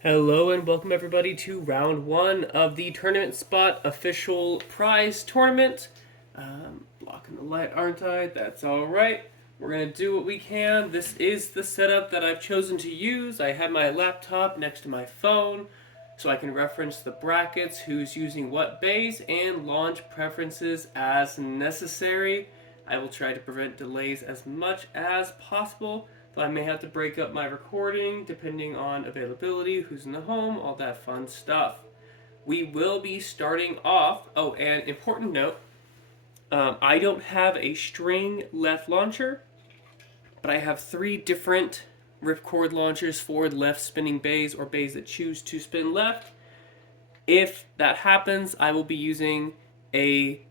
Hello and welcome everybody to round one of the Tournament Spot official prize tournament. Blocking the light, aren't I? That's alright. We're going to do what we can. This is the setup that I've chosen to use. I have my laptop next to my phone so I can reference the brackets, who's using what bays, and launch preferences as necessary. I will try to prevent delays as much as possible. I may have to break up my recording depending on availability, who's in the home, all that fun stuff. We will be starting off. Oh, and important note, I don't have a string left launcher, but I have three different ripcord launchers for left spinning bays or bays that choose to spin left. If that happens, I will be using a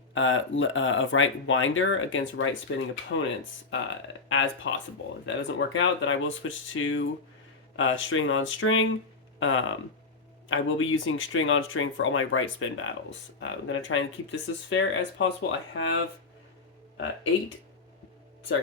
right winder against right spinning opponents as possible. If that doesn't work out, then I will switch to string on string. I will be using string on string for all my right spin battles. I'm going to try and keep this as fair as possible. I have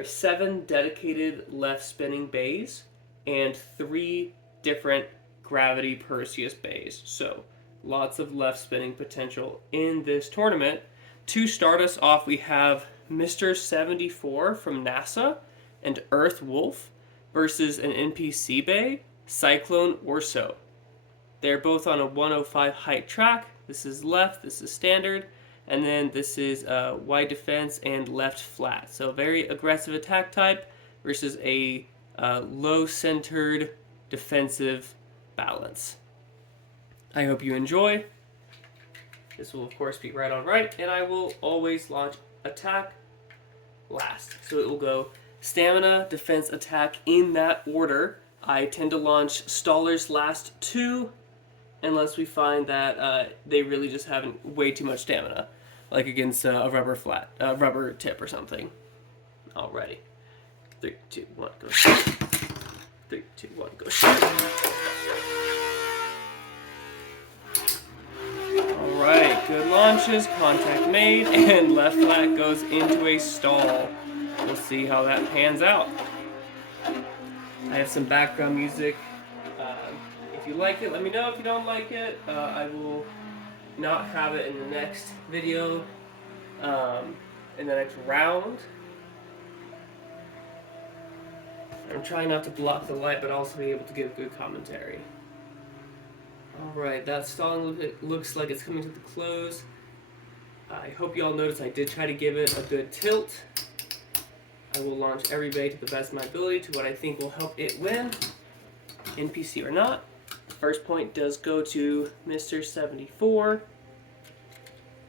seven dedicated left spinning bays and three different gravity Perseus bays. So lots of left spinning potential in this tournament. To start us off, we have Mr. 74 from NASA and Earth Wolf versus an NPC bay, Cyclone Orso. They're both on a 105 height track. This is left, this is standard, and then this is wide defense and left flat. So very aggressive attack type versus a low-centered defensive balance. I hope you enjoy. This will of course be right on right, and I will always launch attack last. So it will go stamina, defense, attack in that order. I tend to launch stallers last two, unless we find that they really just have way too much stamina, like against a rubber tip or something. Alrighty. 3, 2, 1, go shoot. 3, 2, 1, go shoot. Alright, good launches, contact made, and left flat goes into a stall. We'll see how that pans out. I have some background music. If you like it, let me know. If you don't like it, I will not have it in the next video, in the next round. I'm trying not to block the light, but also be able to give good commentary. Alright, that stalling looks like it's coming to the close. I hope you all notice I did try to give it a good tilt. I will launch every bay to the best of my ability to what I think will help it win, NPC or not. First point does go to Mr. 74.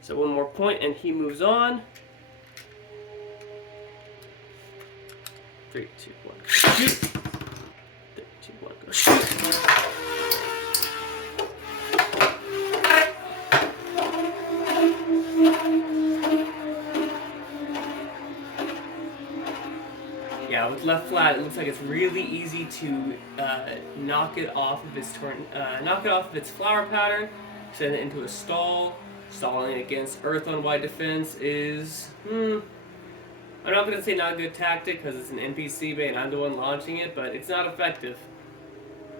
So one more point and he moves on. 3, 2, 1, go shoot. 3, 2, 1, go shoot. Yeah, with left flat, it looks like it's really easy to knock it off of its flower pattern, send it into a stall. Stalling against Earth on wide defense is, I'm not going to say not a good tactic because it's an NPC bay and I'm the one launching it, but it's not effective.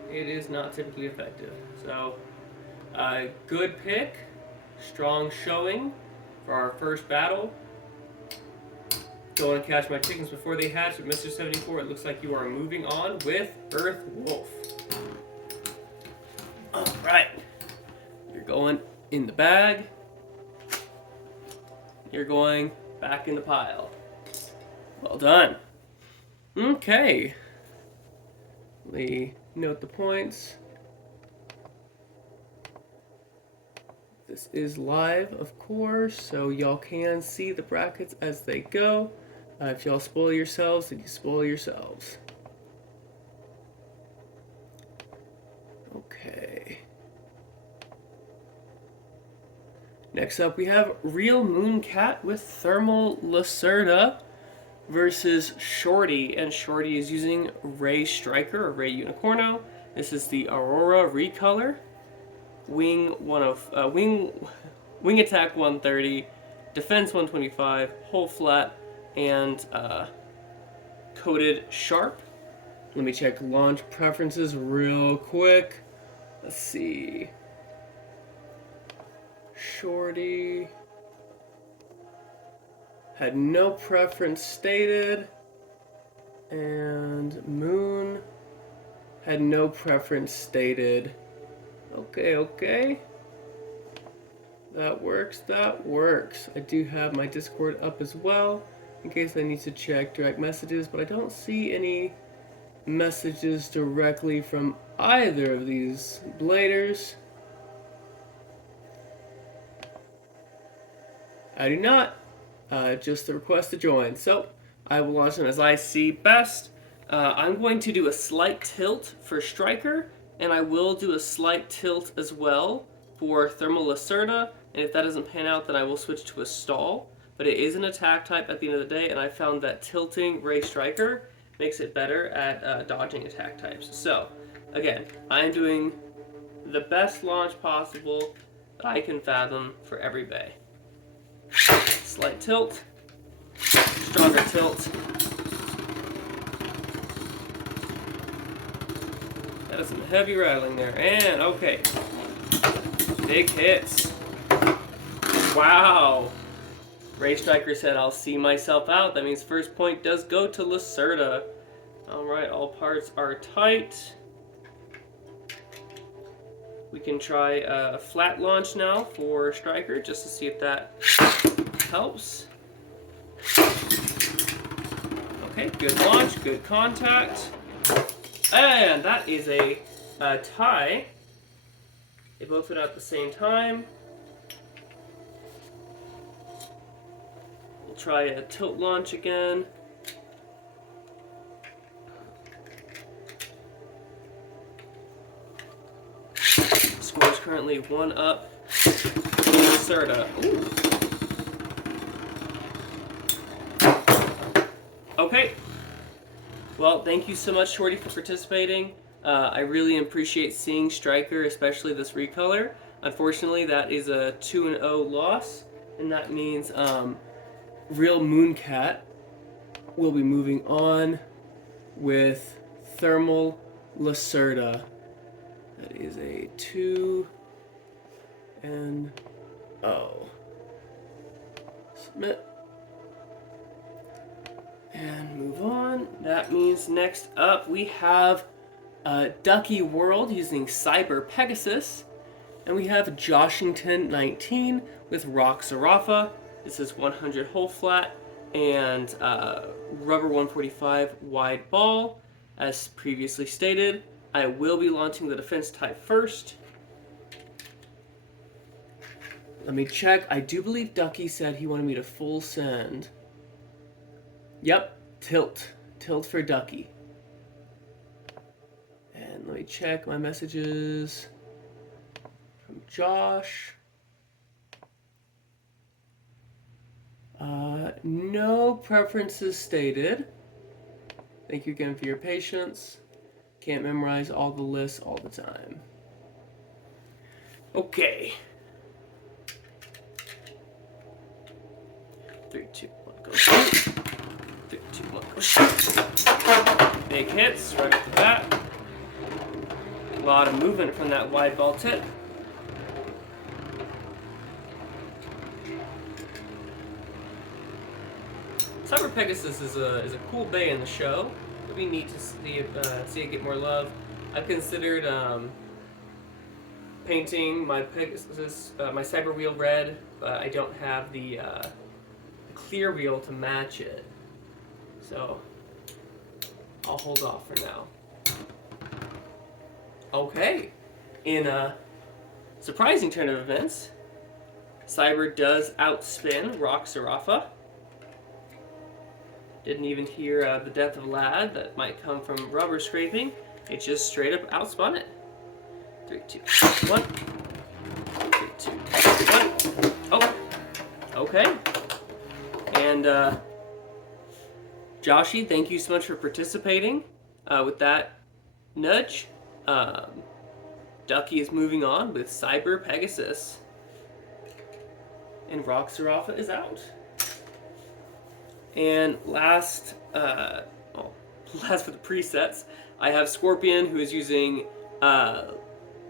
It is not typically effective. So, good pick, strong showing for our first battle. Don't want to catch my chickens before they hatch. With Mr. 74, it looks like you are moving on with Earth Wolf. Alright. You're going in the bag. You're going back in the pile. Well done. Okay. Let me note the points. This is live, of course, so y'all can see the brackets as they go. If y'all spoil yourselves, then you spoil yourselves. Okay. Next up, we have Real Moon Cat with Thermal Lacerda versus Shorty, and Shorty is using Ray Striker or Ray Unicorno. This is the Aurora Recolor. Wing attack 130, defense 125, hull flat, and coated sharp. Let me check launch preferences real quick. Let's see. Shorty had no preference stated, and Moon had no preference stated. Okay. That works. I do have my Discord up as well in case I need to check direct messages, but I don't see any messages directly from either of these bladers. I do not. Just the request to join. So I will launch them as I see best. I'm going to do a slight tilt for Striker, and I will do a slight tilt as well for Thermal Lacerda, and if that doesn't pan out, then I will switch to a stall. But it is an attack type at the end of the day, and I found that tilting Ray Striker makes it better at dodging attack types. So, again, I'm doing the best launch possible that I can fathom for every bay. Slight tilt, stronger tilt. That is some heavy rattling there, and okay. Big hits. Wow. Ray Striker said, I'll see myself out. That means first point does go to Lacerda. Alright, all parts are tight. We can try a flat launch now for Striker, just to see if that helps. Okay, good launch, good contact. And that is a tie. They both went out at the same time. We'll try a tilt launch again. Score is currently 1-up. Lacerda. Okay. Well, thank you so much, Shorty, for participating. I really appreciate seeing Striker, especially this recolor. Unfortunately, that is a 2-0 loss, and that means Real Mooncat will be moving on with Thermal Lacerda. That is a 2-0. Submit. And move on. That means next up we have Ducky World using Cyber Pegasus. And we have Joshington 19 with Rock Zarafa. This is 100 hole flat and rubber 145 wide ball. As previously stated, I will be launching the defense type first. Let me check. I do believe Ducky said he wanted me to full send. Yep, tilt. Tilt for Ducky. And let me check my messages from Josh. No preferences stated. Thank you again for your patience. Can't memorize all the lists all the time. Okay. 3, 2, 1, go shoot. 3, 2, 1, go shoot. Big hits right off the bat. A lot of movement from that wide ball tip. Cyber Pegasus is a cool bay in the show. It'd be neat to see it get more love. I've considered painting my Pegasus, my Cyber Wheel red, but I don't have the clear wheel to match it, so I'll hold off for now. Okay, in a surprising turn of events, Cyber does outspin Rock Zarafa. Didn't even hear the death of Lad that might come from rubber scraping. It just straight up outspun it. 3, 2, 1. 3, 2, 1. Oh, okay. And Joshy, thank you so much for participating with that nudge. Ducky is moving on with Cyber Pegasus. And Rock Zarafa is out. And last for the presets, I have Scorpion, who is using a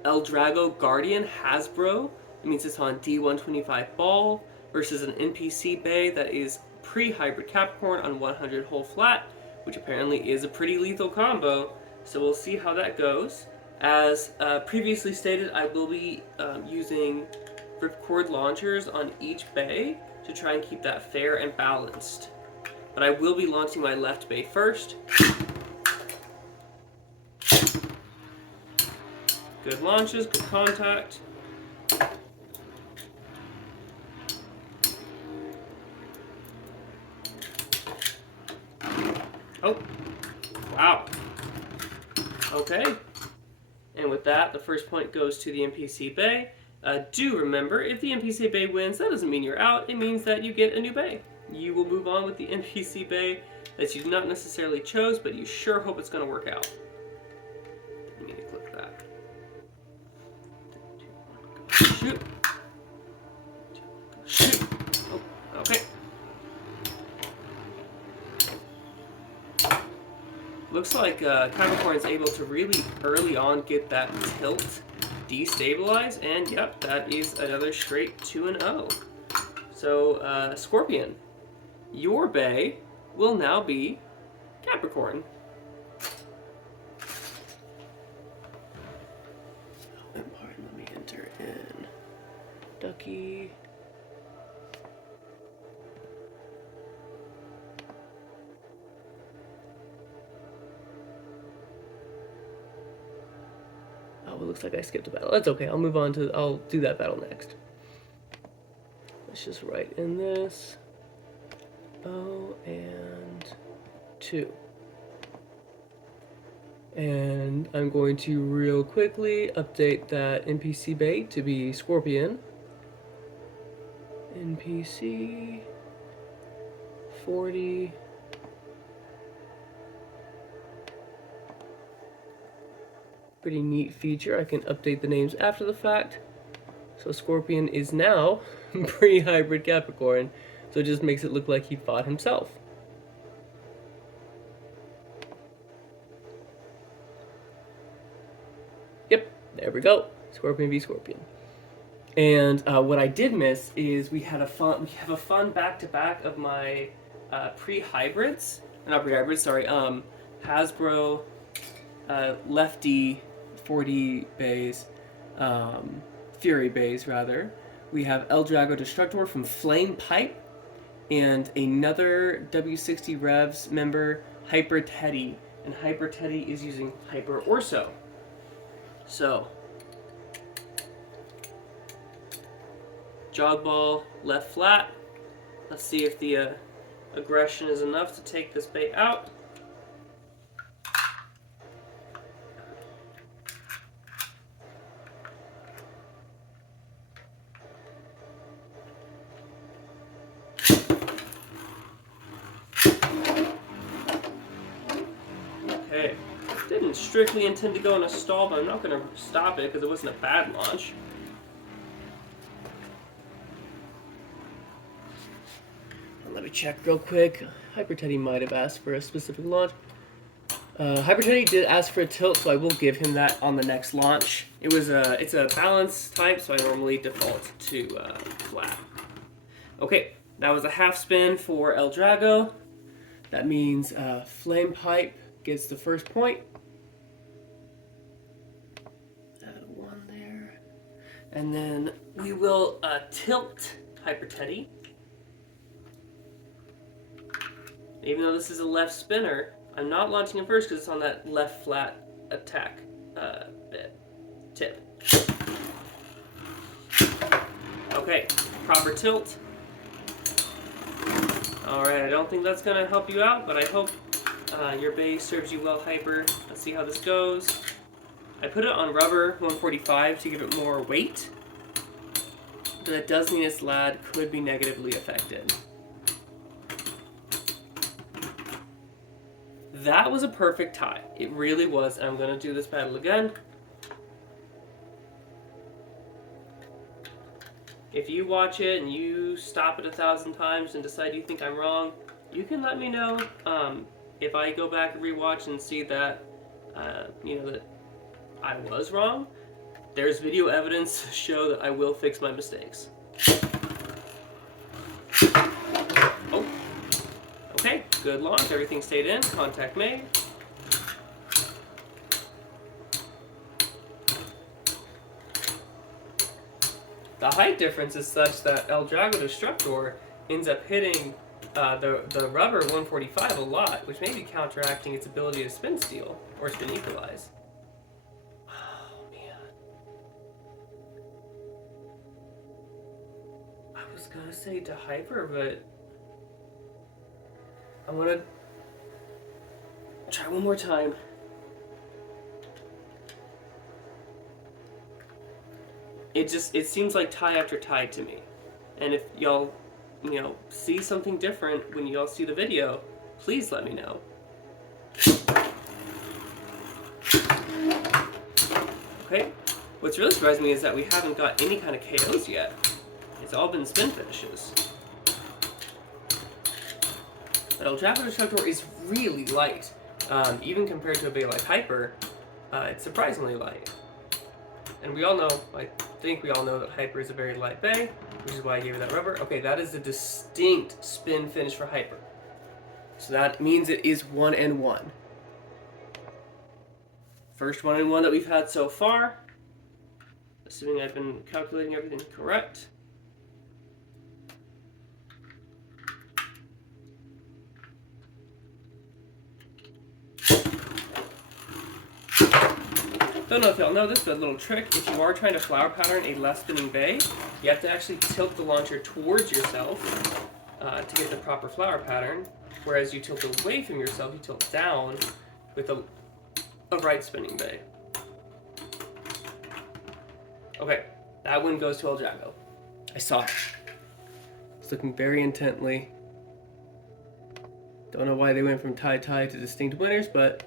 Eldrago Guardian Hasbro. It means it's on D125 ball versus an NPC Bay that is pre-hybrid Capricorn on 100 hole flat, which apparently is a pretty lethal combo. So we'll see how that goes. As previously stated, I will be using Ripcord launchers on each bay to try and keep that fair and balanced. But I will be launching my left bay first. Good launches, good contact. Oh, wow. Okay. And with that, the first point goes to the NPC Bay. Do remember, if the NPC Bay wins, that doesn't mean you're out. It means that you get a new Bay. You will move on with the NPC Bay that you not necessarily chose, but you sure hope it's going to work out. I need to click that. Shoot. Shoot. Oh, okay. Looks like Capricorn is able to really early on get that tilt destabilized, and yep, that is another straight 2-0. So, Scorpion, your bay will now be Capricorn. Oh, pardon, let me enter in Ducky. Oh, it looks like I skipped a battle. That's okay. I'll do that battle next. Let's just write in this. 0 and 2. And I'm going to real quickly update that NPC Bay to be Scorpion. NPC 40. Pretty neat feature. I can update the names after the fact. So Scorpion is now pre-hybrid Capricorn. So it just makes it look like he fought himself. Yep, there we go. Scorpion v Scorpion. And what I did miss is we have a fun back-to-back of my pre-hybrids. Not pre-hybrids, sorry. Hasbro Lefty 4D bays, Fury bays rather. We have Eldrago Destructor from Flame Pipe, and another W60 Revs member, Hyper Teddy, and Hyper Teddy is using Hyper Orso. So, jog ball left flat. Let's see if the aggression is enough to take this bait out. Okay, didn't strictly intend to go in a stall, but I'm not going to stop it because it wasn't a bad launch. Let me check real quick. Hyper Teddy might have asked for a specific launch. Hyper Teddy did ask for a tilt, so I will give him that on the next launch. It's a balance type, so I normally default to flat. Okay, that was a half spin for Eldrago. That means Flame Pipe gets the first point. Add 1 there. And then we will tilt Hyper Teddy. Even though this is a left spinner, I'm not launching him first because it's on that left flat attack tip. Okay, proper tilt. Alright, I don't think that's going to help you out, but I hope your base serves you well, Hyper. Let's see how this goes. I put it on rubber 145 to give it more weight, but that does mean its lad could be negatively affected. That was a perfect tie. It really was, and I'm going to do this battle again. If you watch it and you stop it 1,000 times and decide you think I'm wrong, you can let me know. If I go back and rewatch and see that, that I was wrong, there's video evidence to show that I will fix my mistakes. Oh, okay, good launch. Everything stayed in. Contact made. The height difference is such that El Drago Destructor ends up hitting the rubber 145 a lot, which may be counteracting its ability to spin steel or spin equalize. Oh man. I was gonna say to hyper, but I wanna try one more time. It seems like tie after tie to me. And if y'all, see something different when y'all see the video, please let me know. Okay, what's really surprising me is that we haven't got any kind of KOs yet. It's all been spin finishes. But El Drago Destructor is really light. Even compared to a bay like Hyper, it's surprisingly light. And we all know, I think we all know that Hyper is a very light bay, which is why I gave her that rubber. Okay, that is a distinct spin finish for Hyper. So that means it is 1-1. First 1-1 that we've had so far, assuming I've been calculating everything correct. Don't know if y'all know this, but a little trick. If you are trying to flower pattern a left spinning bay, you have to actually tilt the launcher towards yourself to get the proper flower pattern. Whereas you tilt away from yourself, you tilt down with a right spinning bay. Okay, that one goes to El Drago. I saw it. It's looking very intently. Don't know why they went from tie-tie to distinct winners, but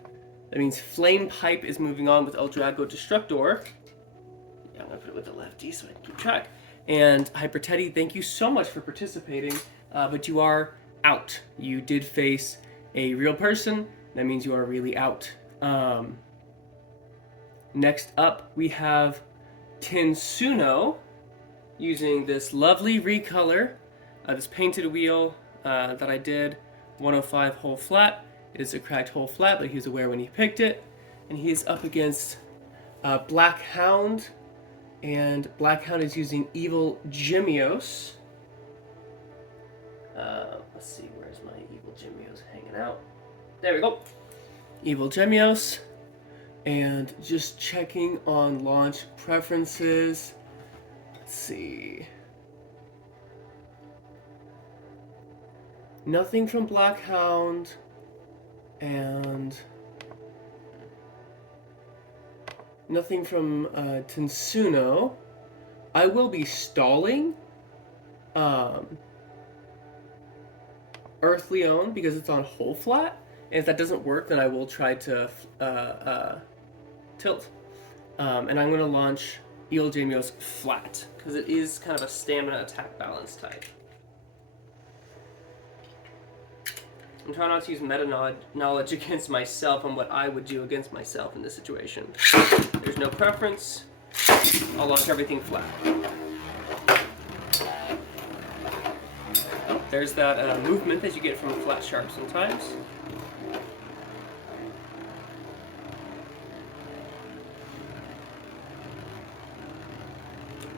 that means Flame Pipe is moving on with El Drago Destructor. Yeah, I'm going to put it with the lefty so I can keep track. And Hyper Teddy, thank you so much for participating, but you are out. You did face a real person. That means you are really out. Next up, we have Tensuno using this lovely recolor, this painted wheel that I did, 105 hole flat. It is a cracked hole flat, but he was aware when he picked it. And he is up against Black Hound, and Black Hound is using Evil Gemios. Let's see, where's my Evil Gemios hanging out? There we go. Evil Gemios. And just checking on launch preferences. Let's see. Nothing from Black Hound. And nothing from Tensuno. I will be stalling Earth Leon because it's on hole flat. And if that doesn't work, then I will try to tilt. And I'm going to launch Evil Gemios flat because it is kind of a stamina attack balance type. I'm trying not to use meta knowledge against myself on what I would do against myself in this situation. There's no preference. I'll launch everything flat. Oh, there's that movement that you get from a flat sharp sometimes.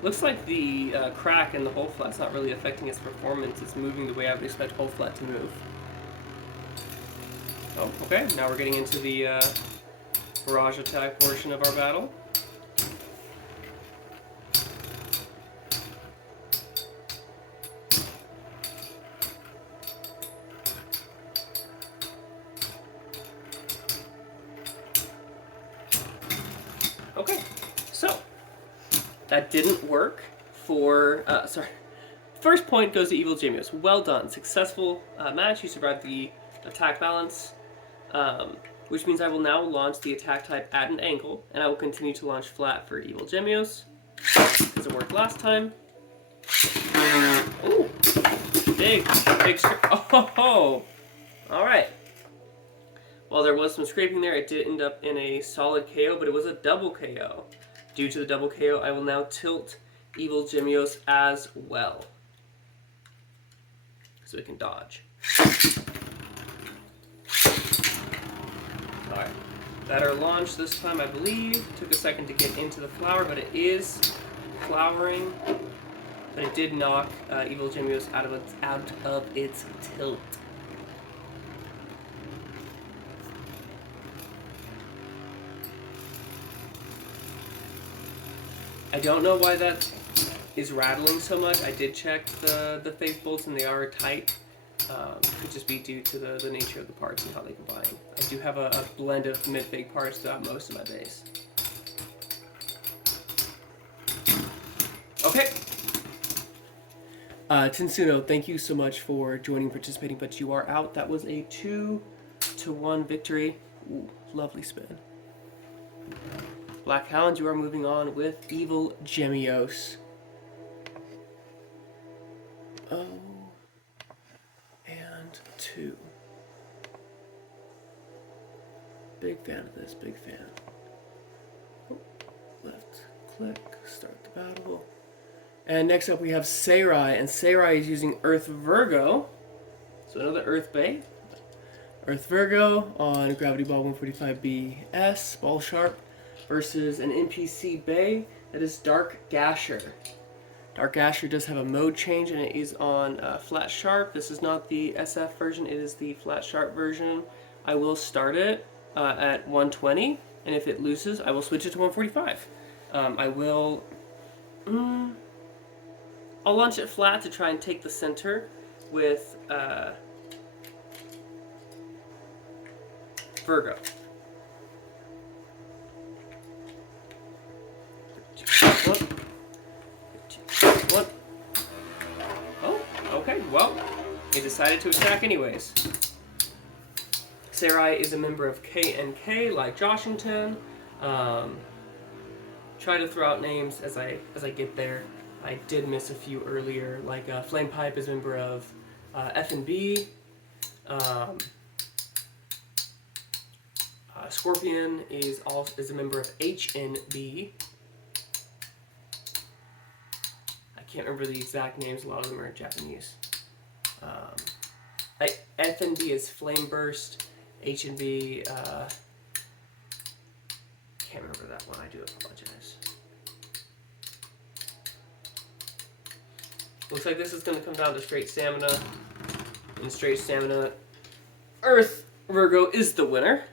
Looks like the crack in the hole flat's not really affecting its performance. It's moving the way I would expect hole flat to move. Oh, okay, now we're getting into the barrage attack portion of our battle. Okay, so that didn't work for, First point goes to Evil Gemios. Well done, successful match. You survived the attack balance. Which means I will now launch the attack type at an angle, and I will continue to launch flat for Evil Gemios, because it worked last time. Ooh, big oh, alright. While there was some scraping there, it did end up in a solid KO, but it was a double KO. Due to the double KO, I will now tilt Evil Gemios as well, so it can dodge. Alright, better launch this time, I believe. Took a second to get into the flower, but it is flowering. But it did knock Evil Gemios out of its tilt. I don't know why that is rattling so much. I did check the Faith Bolts and they are tight. Could just be due to the nature of the parts and how they combine. I do have a blend of mid-fake parts throughout most of my base. Okay. Tinsuno, thank you so much for joining, participating, but you are out. That was a 2-1 victory. Ooh, lovely spin. Black Hound, you are moving on with Evil Gemios. Oh, and 2. Big fan of this, big fan. Oh, left click, start the battle. And next up we have Sarai, and Sarai is using Earth Virgo. So another Earth Bay. Earth Virgo on Gravity Ball 145BS, Ball Sharp, versus an NPC Bay that is Dark Gasher. Dark Gasher does have a mode change and it is on Flat Sharp. This is not the SF version, it is the Flat Sharp version. I will start it at 120, and if it loses, I will switch it to 145. I'll launch it flat to try and take the center with Virgo. One. Oh, okay, well, it decided to attack anyways. Sarai is a member of KNK, like Joshington. Try to throw out names as I get there. I did miss a few earlier, like Flame Pipe is a member of F&B. Scorpion is a member of HNB. I can't remember the exact names. A lot of them are Japanese. F&B is Flame Burst. HNB. Can't remember that one. I do apologize. Looks like this is going to come down to straight stamina. And straight stamina, Earth Virgo is the winner.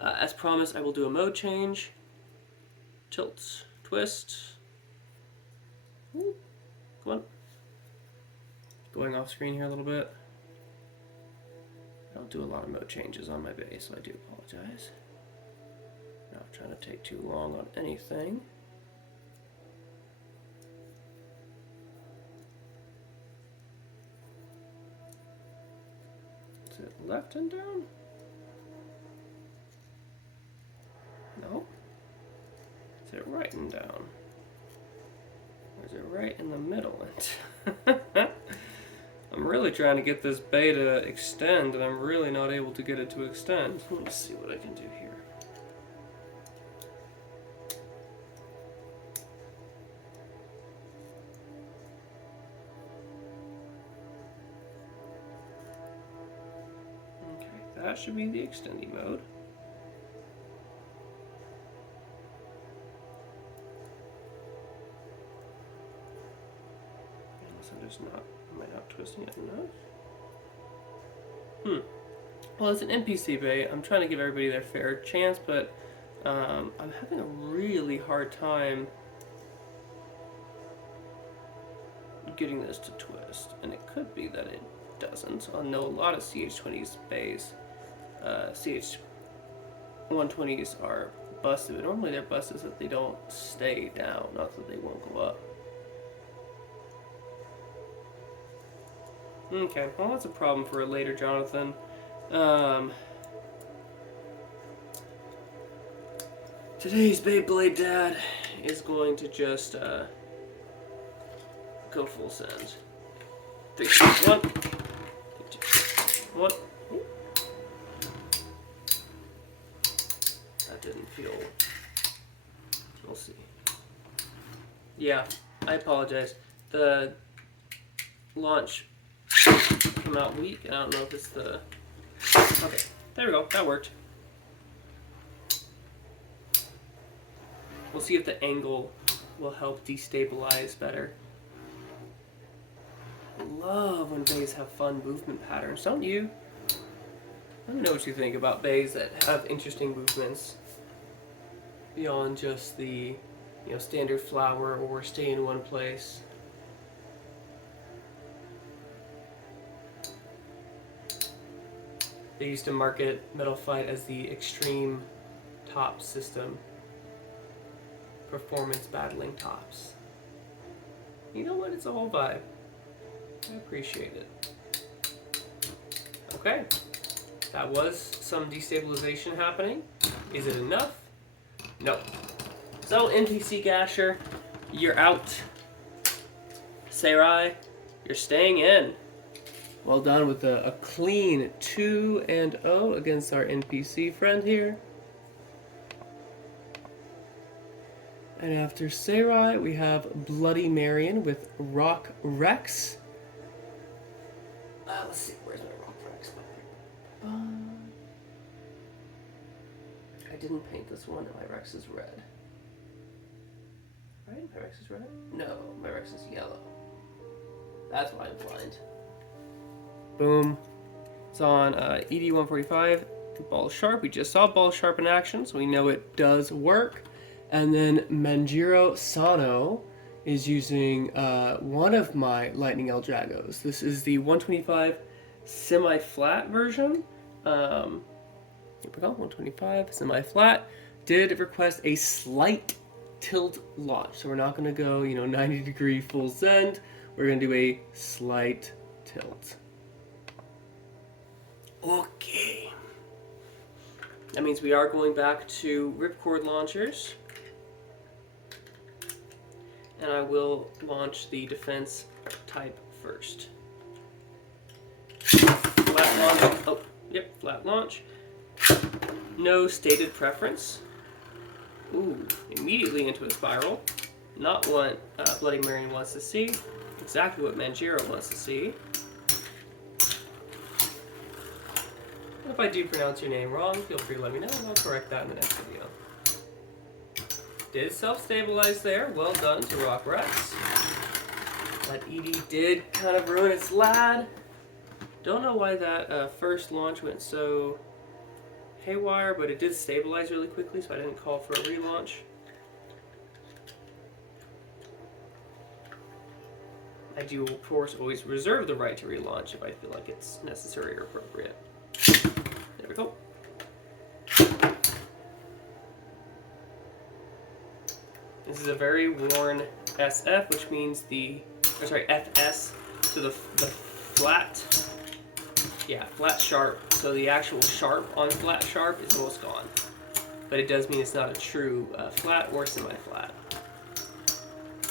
As promised, I will do a mode change. Tilt, twist. Ooh, come on. Going off screen here a little bit. I don't do a lot of mode changes on my base, so I do apologize. Not trying to take too long on anything. Is it left and down? No. Is it right and down? Or is it right in the middle? I'm really trying to get this beta to extend, and I'm really not able to get it to extend. Let me see what I can do here. Okay, that should be the extending mode. Am I not twisting it enough? Well, it's an NPC bait. I'm trying to give everybody their fair chance, but I'm having a really hard time getting this to twist. And it could be that it doesn't. I know a lot of CH20's bays, CH120s are busted, but normally they're busted so that they don't stay down, not that they won't go up. Okay, well that's a problem for a later Jonathan. Today's Beyblade Dad is going to just go full send. 3, 2, 1. 3, 2, 1. That didn't feel. We'll see. Yeah, I apologize. The launch came out weak. I don't know if it's the... Okay, there we go. That worked. We'll see if the angle will help destabilize better. I love when bays have fun movement patterns, don't you? Let me know what you think about bays that have interesting movements beyond just the, standard flower or stay in one place. They used to market Metal Fight as the extreme top system. Performance battling tops. You know what? It's a whole vibe. I appreciate it. Okay. That was some destabilization happening. Is it enough? No. So, NPC Gasher, you're out. Sarai, you're staying in. Well done with a clean 2-0 against our NPC friend here. And after Sarai, we have Bloody Marion with Rock Rex. Let's see, where's my Rock Rex? I didn't paint this one, and my Rex is red. Right? My Rex is red? No, my Rex is yellow. That's why I'm blind. Boom. It's on ED-145, Ball Sharp. We just saw Ball Sharp in action, so we know it does work. And then Manjiro Sano is using one of my Lightning Eldragos. This is the 125 semi-flat version. Here we go, 125 semi-flat. Did request a slight tilt launch. So we're not going to go, 90-degree full send. We're going to do a slight tilt. Okay. That means we are going back to Ripcord launchers. And I will launch the defense type first. Flat launch. Oh, yep, flat launch. No stated preference. Ooh, immediately into a spiral. Not what Bloody Marion wants to see. Exactly what Manjiro wants to see. If I do pronounce your name wrong, feel free to let me know and I'll correct that in the next video. Did self-stabilize there. Well done to Rock Rex. That Edie did kind of ruin its lad. Don't know why that first launch went so haywire, but it did stabilize really quickly, so I didn't call for a relaunch. I do, of course, always reserve the right to relaunch if I feel like it's necessary or appropriate. There we go. This is a very worn SF, which means FS, so the flat, flat sharp. So the actual sharp on flat sharp is almost gone. But it does mean it's not a true flat or semi-flat.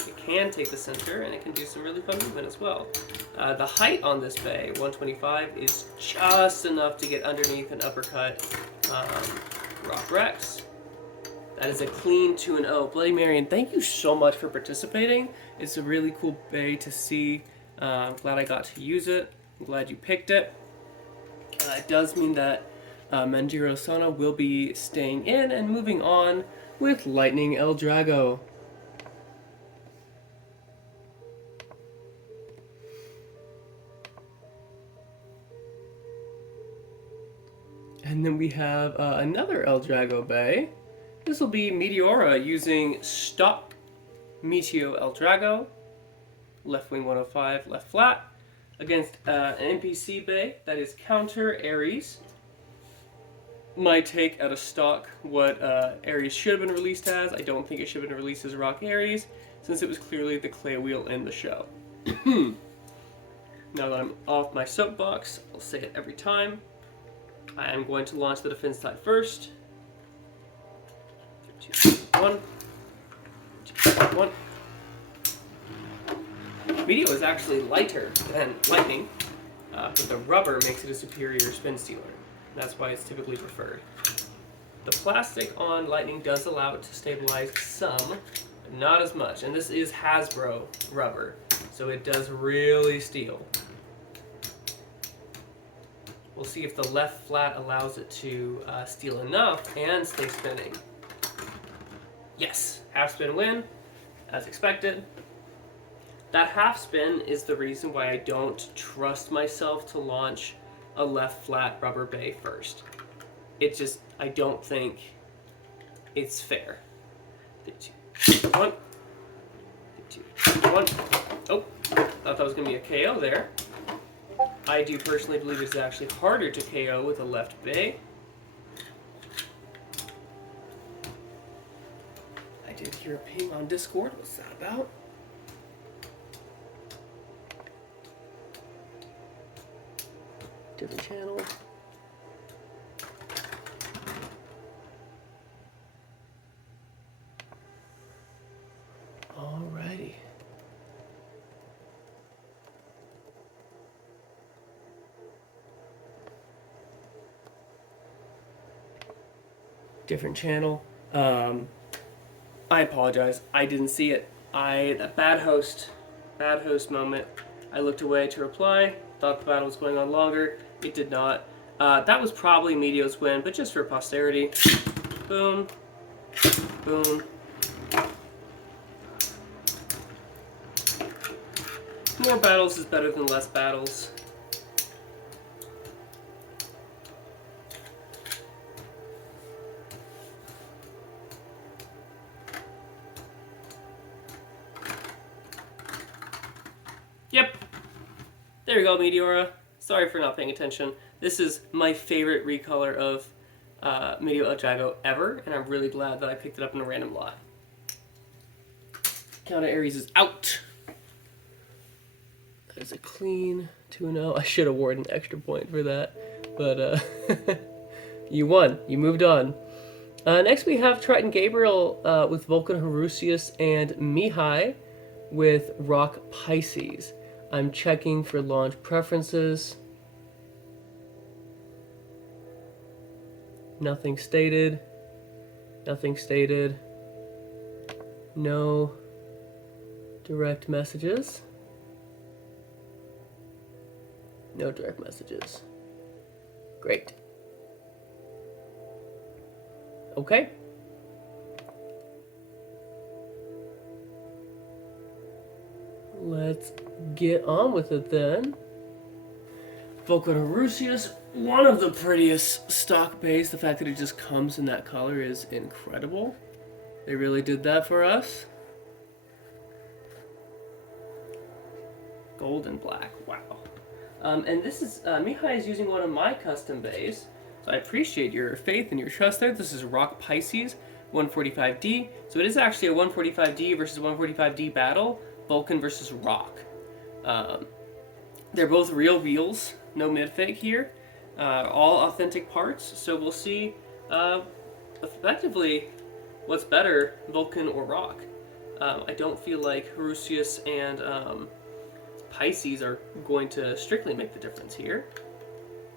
It can take the center, and it can do some really fun movement as well. The height on this bay, 125, is just enough to get underneath an uppercut Rock Rex. That is a clean 2-0. Bloody Marion, thank you so much for participating. It's a really cool bay to see. I'm glad I got to use it. I'm glad you picked it. It does mean that Manjiro Sano will be staying in and moving on with Lightning Eldrago. And then we have another Eldrago bay. This will be Meteora using stock Meteo Eldrago, left wing 105, left flat, against an NPC bay that is counter Ares. My take out of stock what Ares should have been released as. I don't think it should have been released as Rock Ares, since it was clearly the clay wheel in the show. Now that I'm off my soapbox, I'll say it every time. I am going to launch the defense type first. 3, 2, 1. 2, 1. Meteor is actually lighter than Lightning, but the rubber makes it a superior spin stealer. That's why it's typically preferred. The plastic on Lightning does allow it to stabilize some, not as much. And this is Hasbro rubber, so it does really steal. We'll see if the left flat allows it to steal enough and stay spinning. Yes, half spin win, as expected. That half spin is the reason why I don't trust myself to launch a left flat rubber bay first. It just, I don't think it's fair. 3, 2, 1. 3, 2, 1. Oh, thought that was going to be a KO there. I do personally believe it's actually harder to KO with a left bay. I did hear a ping on Discord. What's that about? Different channel. Alrighty. Different channel. I apologize. I didn't see it. That bad host moment. I looked away to reply. Thought the battle was going on longer. It did not. That was probably Medio's win, but just for posterity. Boom. Boom. More battles is better than less battles. Yep. There you go, Meteora. Sorry for not paying attention. This is my favorite recolor of Meteor El Drago ever, and I'm really glad that I picked it up in a random lot. Count of Ares is out. That is a clean 2-0. I should award an extra point for that, but you won. You moved on. Next we have Triton Gabriel with Vulcan Horusius and Mihai with Rock Pisces. I'm checking for launch preferences. Nothing stated. Nothing stated. No direct messages. No direct messages. Great. Okay. Let's get on with it then. Vulcan Horusius, one of the prettiest stock bays. The fact that it just comes in that color is incredible. They really did that for us. Gold and black, wow. And this is, Mihai is using one of my custom bays. So I appreciate your faith and your trust there. This is Rock Pisces, 145D. So it is actually a 145D versus 145D battle. Vulcan versus Rock. They're both real wheels, no mid-fake here. All authentic parts, so we'll see effectively what's better, Vulcan or Rock. I don't feel like Horusius and Pisces are going to strictly make the difference here.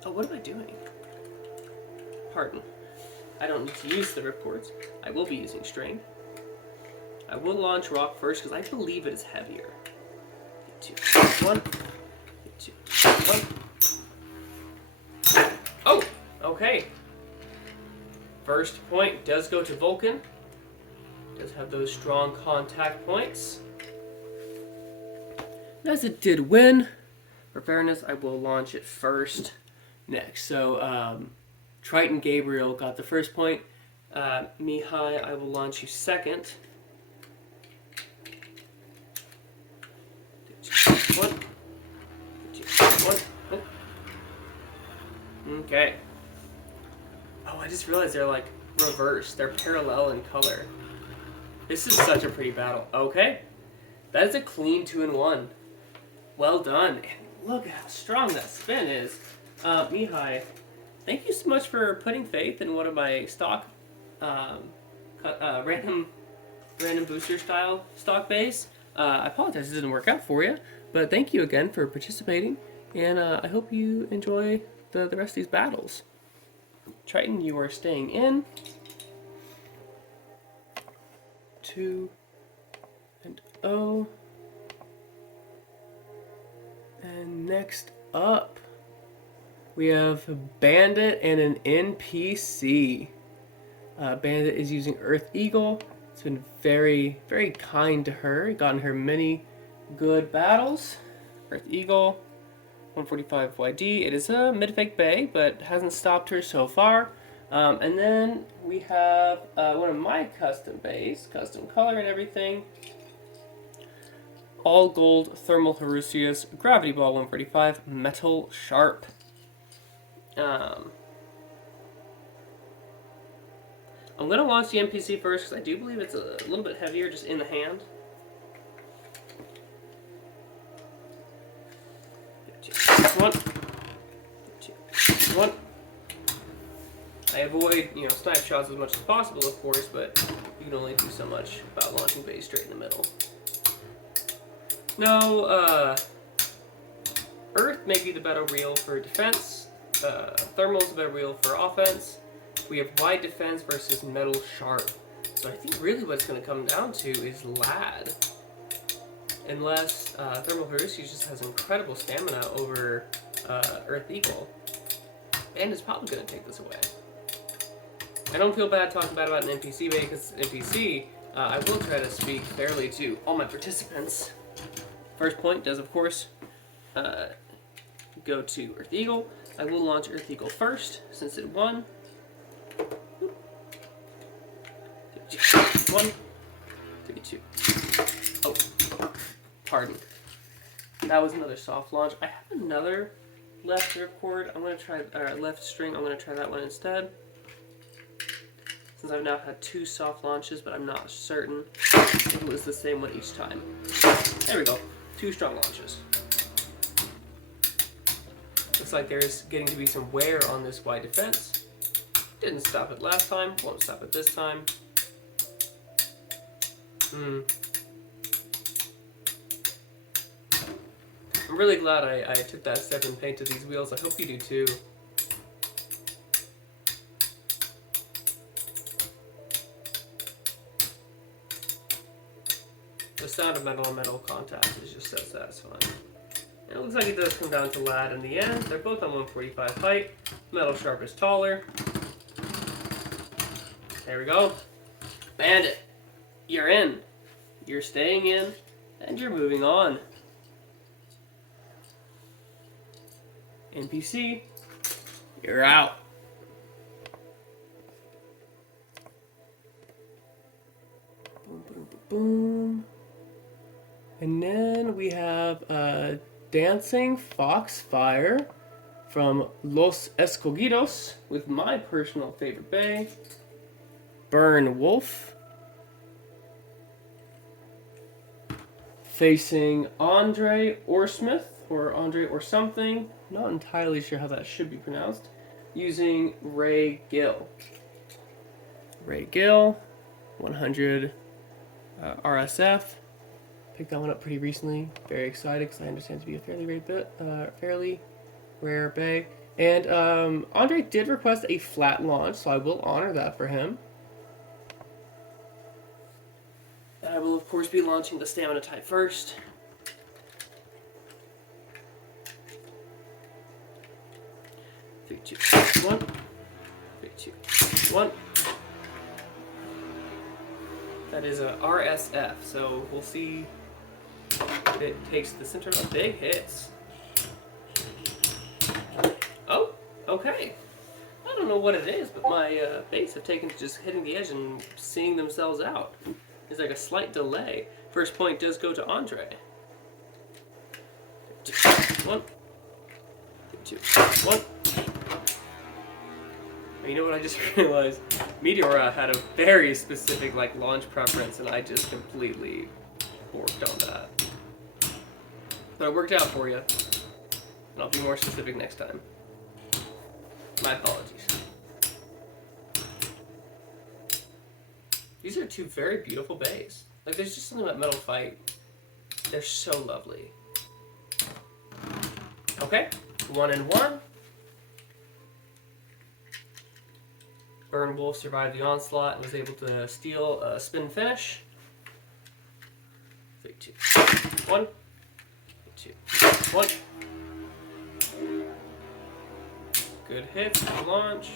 Oh, what am I doing? Pardon. I don't need to use the ripcords. I will be using string. I will launch Rock first because I believe it is heavier. 2, 1. 2, 1. Oh, okay. First point does go to Vulcan. Does have those strong contact points. As it did win, for fairness, I will launch it first next. So, Triton Gabriel got the first point. Mihai, I will launch you second. 2, 1. 2, 1. Oh. Okay. Oh, I just realized they're like reversed. They're parallel in color. This is such a pretty battle. Okay. That is a clean 2-1. Well done. And look at how strong that spin is. Mihai, thank you so much for putting faith in one of my stock, random booster style stock base. I apologize it didn't work out for you, but thank you again for participating, and I hope you enjoy the rest of these battles. Triton, you are staying in. 2, Oh. And next up, we have Bandit and an NPC. Bandit is using Earth Eagle. It's been very, very kind to her. Gotten her many good battles. Earth Eagle, 145 YD. It is a mid-fake bay, but hasn't stopped her so far. And then we have one of my custom bays, custom color and everything. All gold Thermal Horusius, Gravity Ball 145, Metal Sharp. I'm going to launch the NPC first because I do believe it's a little bit heavier just in the hand. One. One. I avoid, snipe shots as much as possible, of course, but you can only do so much about launching base straight in the middle. No, Earth may be the better wheel for defense. Thermal's the better wheel for offense. We have wide defense versus metal sharp. So I think really what it's going to come down to is Lad. Unless Thermal Horusius just has incredible stamina over Earth Eagle. And is probably going to take this away. I don't feel bad talking bad about an NPC bay because NPC, I will try to speak fairly to all my participants. First point does, of course, go to Earth Eagle. I will launch Earth Eagle first, since it won. 1, 3, 2. Oh, pardon. That was another soft launch. I have another left ripcord. I'm going to try, left string. I'm going to try that one instead. Since I've now had 2 soft launches, but I'm not certain if it was the same one each time. There we go. 2 strong launches. Looks like there's getting to be some wear on this wide defense. Didn't stop it last time, won't stop it this time. I'm really glad I took that step and painted these wheels. I hope you do too. The sound of metal on metal contact is just so satisfying. And it looks like it does come down to Lad in the end. They're both on 145 height. Metal Sharp is taller. There we go. Bandit, you're in. You're staying in, and you're moving on. NPC, you're out. Boom, boom, boom, boom. And then we have Dancing Foxfire from Los Escogidos with my personal favorite bay, Burn Wolf. Facing Andre Orsmith, or Andre or something, not entirely sure how that should be pronounced, using Ray Gill. Ray Gill, 100 RSF. Picked that one up pretty recently. Very excited because I understand it to be a fairly rare bay. And Andre did request a flat launch, so I will honor that for him. I will, of course, be launching the stamina type first. Three, 2, 1. 3, 2, 1. That is a RSF, so we'll see if it takes the center of big hits. Oh, okay. I don't know what it is, but my baits have taken to just hitting the edge and seeing themselves out. There's like a slight delay. First point does go to Andre. 1, 2, 1. You know what I just realized? Meteora had a very specific launch preference, and I just completely worked on that. But it worked out for you, and I'll be more specific next time. My apologies. These are 2 very beautiful bays. There's just something about Metal Fight. They're so lovely. Okay, 1 and 1. Burn Wolf survived the onslaught and was able to steal a spin finish. 3, 2, 1. 2, 1. Good hit, good launch.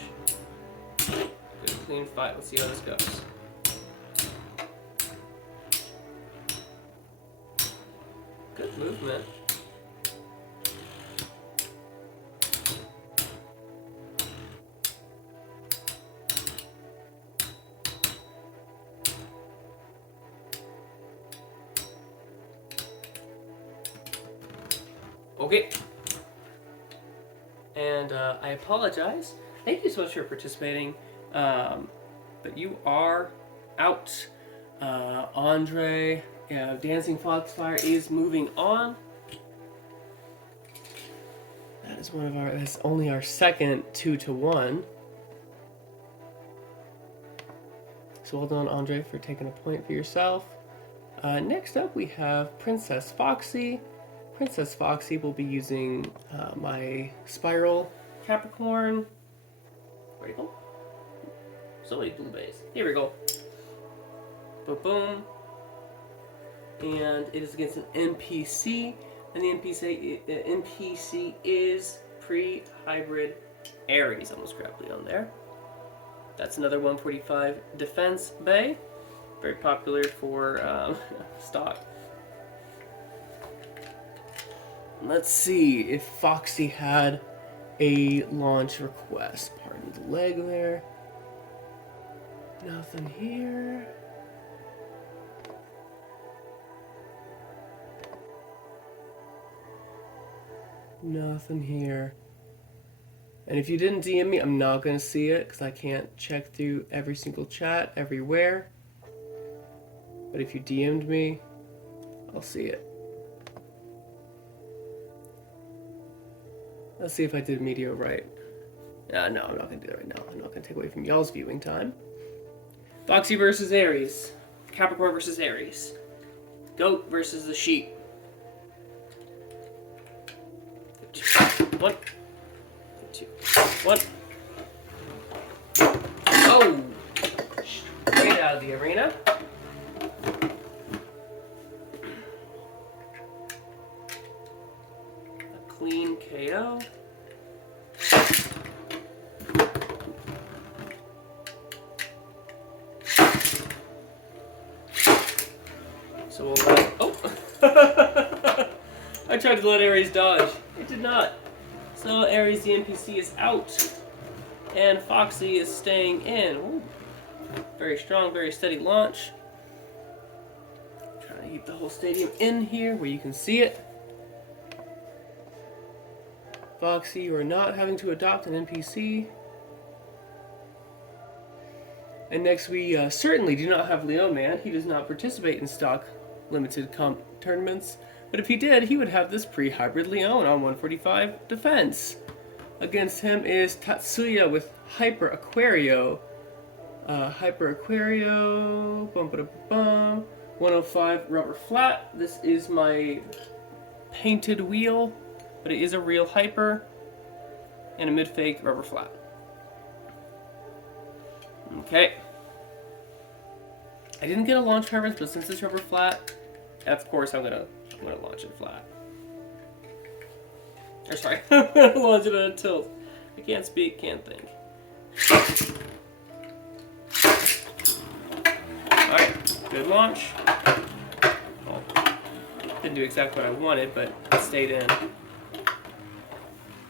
Good clean fight. Let's see how this goes. Good movement. Okay. And I apologize. Thank you so much for participating. But you are out. Andre, Dancing Foxfire is moving on. That is that's only our second 2-1. So well done, Andre, for taking a point for yourself. Next up, we have Princess Foxy. Princess Foxy will be using my Spiral Capricorn. Where'd it go? So many blue bays. Here we go. Boom, boom. And it is against an NPC. And the NPC is Pre-Hybrid Aries. Almost grabbed Leon there. That's another 145 defense bay. Very popular for stock. Let's see if Foxy had a launch request. Pardon the leg there. Nothing here. Nothing here. And if you didn't DM me, I'm not going to see it because I can't check through every single chat everywhere. But if you DM'd me, I'll see it. Let's see if I did media right. No, I'm not going to do that right now. I'm not going to take away from y'all's viewing time. Foxy versus Aries. Capricorn versus Aries. Goat versus the sheep. 1. 2, 1. Oh! Get out of the arena. A clean KO. So we'll let... Oh! I tried to let Aries dodge. It did not. So Aries, the NPC, is out. And Foxy is staying in. Ooh. Very strong, very steady launch. Trying to keep the whole stadium in here where you can see it. Foxy, you are not having to adopt an NPC. And next we certainly do not have Leon Man. He does not participate in stock limited tournaments. But if he did, he would have this pre-hybrid Leon on 145 defense. Against him is Tatsuya with Hyper Aquario. Hyper Aquario, bum ba bum. 105 rubber flat. This is my painted wheel, but it is a real Hyper and a mid-fake rubber flat. Okay. I didn't get a launch preference, but since it's rubber flat, of course I'm gonna launch it flat. Or sorry, I'm gonna launch it at a tilt. I can't speak, can't think. Alright, good launch. Well, didn't do exactly what I wanted, but it stayed in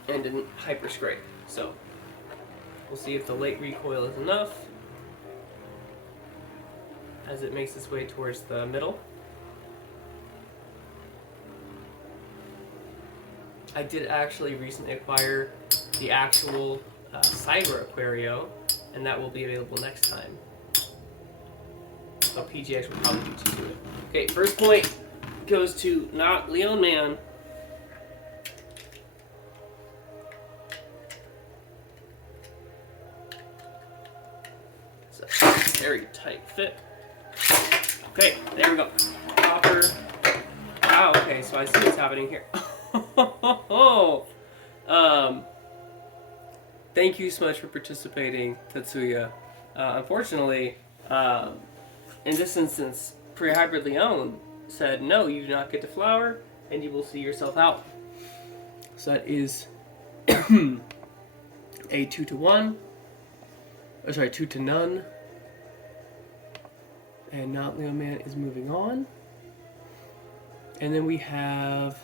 and didn't hyper scrape. So we'll see if the late recoil is enough as it makes its way towards the middle. I did actually recently acquire the actual Cyber Aquario, and that will be available next time. So PGX will probably do to it. Okay, first point goes to not Leon Man. It's a very tight fit. Okay, there we go. Copper. Wow, okay, so I see what's happening here. Thank you so much for participating, Tatsuya. Unfortunately, in this instance, Pre-Hybrid Leon said, no, you do not get to flower, and you will see yourself out. So that is a 2 to 1. Oh, sorry, 2 to none. And Not Leo Man is moving on. And then we have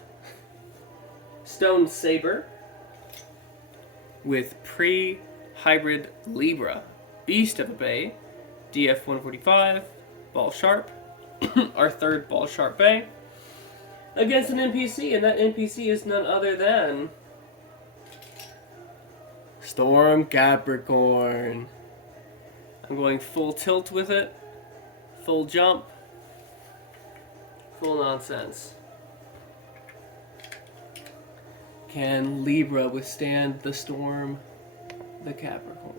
Stone Saber with Pre-Hybrid Libra. Beast of a Bay, DF 145, Ball Sharp, our third Ball Sharp Bay, against an NPC, and that NPC is none other than Storm Capricorn. I'm going full tilt with it, full jump, full nonsense. Can Libra withstand the storm, the Capricorn?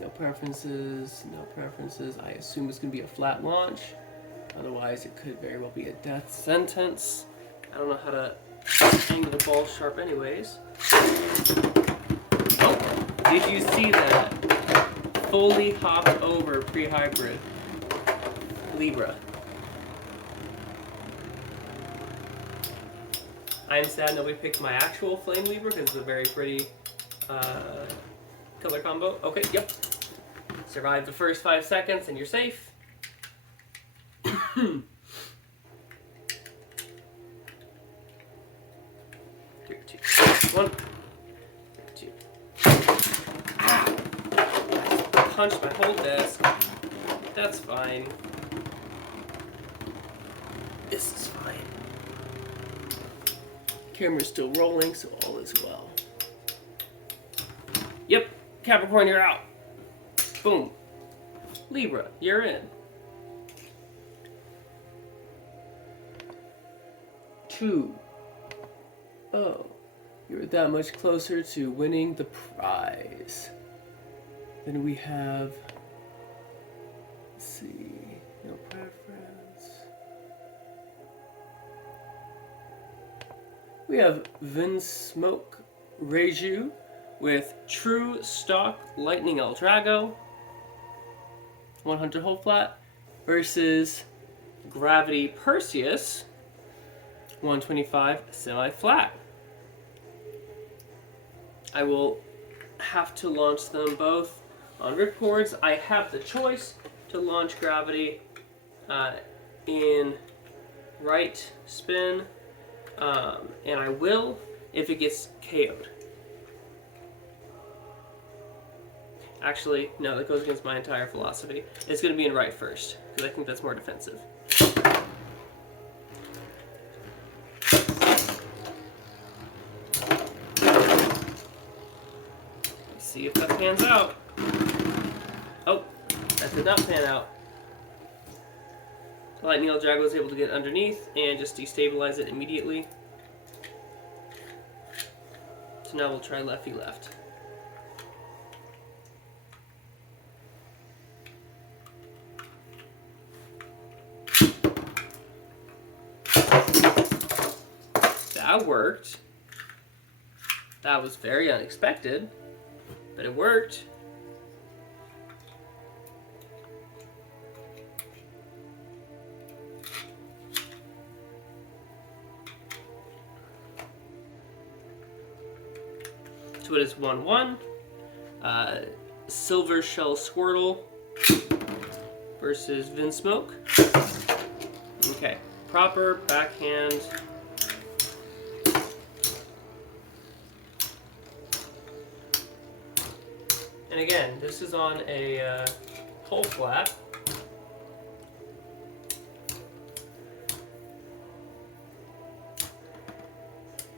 No preferences, no preferences. I assume it's going to be a flat launch. Otherwise, it could very well be a death sentence. I don't know how to angle the ball sharp anyways. Oh, did you see that? Fully hopped over Pre-Hybrid Libra. I'm sad nobody picked my actual Flame Libra because it's a very pretty color combo. Okay, yep. Survive the first 5 seconds and you're safe. 3, 2, 1. 3, 2. Punched my whole desk. That's fine. This is fine. Camera's still rolling, so all is well. Yep, Capricorn, you're out. Boom. Libra, you're in. 2. Oh, you're that much closer to winning the prize. Then we have, let's see, no preference. We have Vinsmoke Reiju with True Stock Lightning Eldrago, 100 hold flat, versus Gravity Perseus, 125 semi-flat. I will have to launch them both on ripcords. I have the choice to launch Gravity in right spin, and I will if it gets KO'd. Actually, no, that goes against my entire philosophy. It's going to be in right first, because I think that's more defensive. Let's see if that pans out. Oh, that did not pan out. Lightning Eldrago was able to get underneath and just destabilize it immediately. So now we'll try lefty left. That worked. That was very unexpected, but it worked. So it is 1-1. Silver Shell Squirtle versus Vinsmoke. Okay, proper backhand. And again, this is on a hole flat.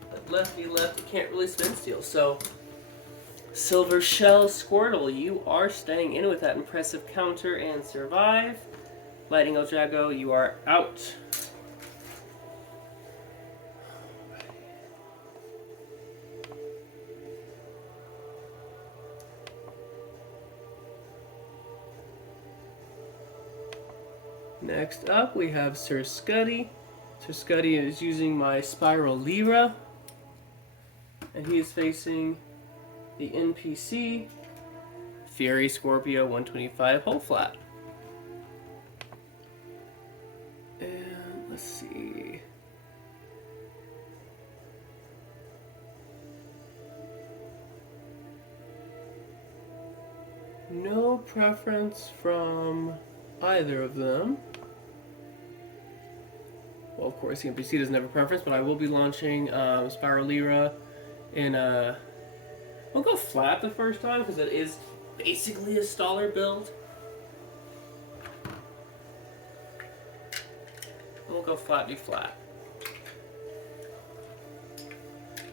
But lefty left, you can't really spin steal. So, Silver Shell Squirtle, you are staying in with that impressive counter and survive. Lightning Eldrago, you are out. Next up, we have Sir Scuddy. Sir Scuddy is using my Spiral Lyra, and he is facing the NPC Fury Scorpio 125 hole flat. Let's see. No preference from either of them. Well, of course, the NPC doesn't have a preference, but I will be launching Spiralira in a... We'll go flat the first time, because it is basically a Staller build. We'll go flat, be flat.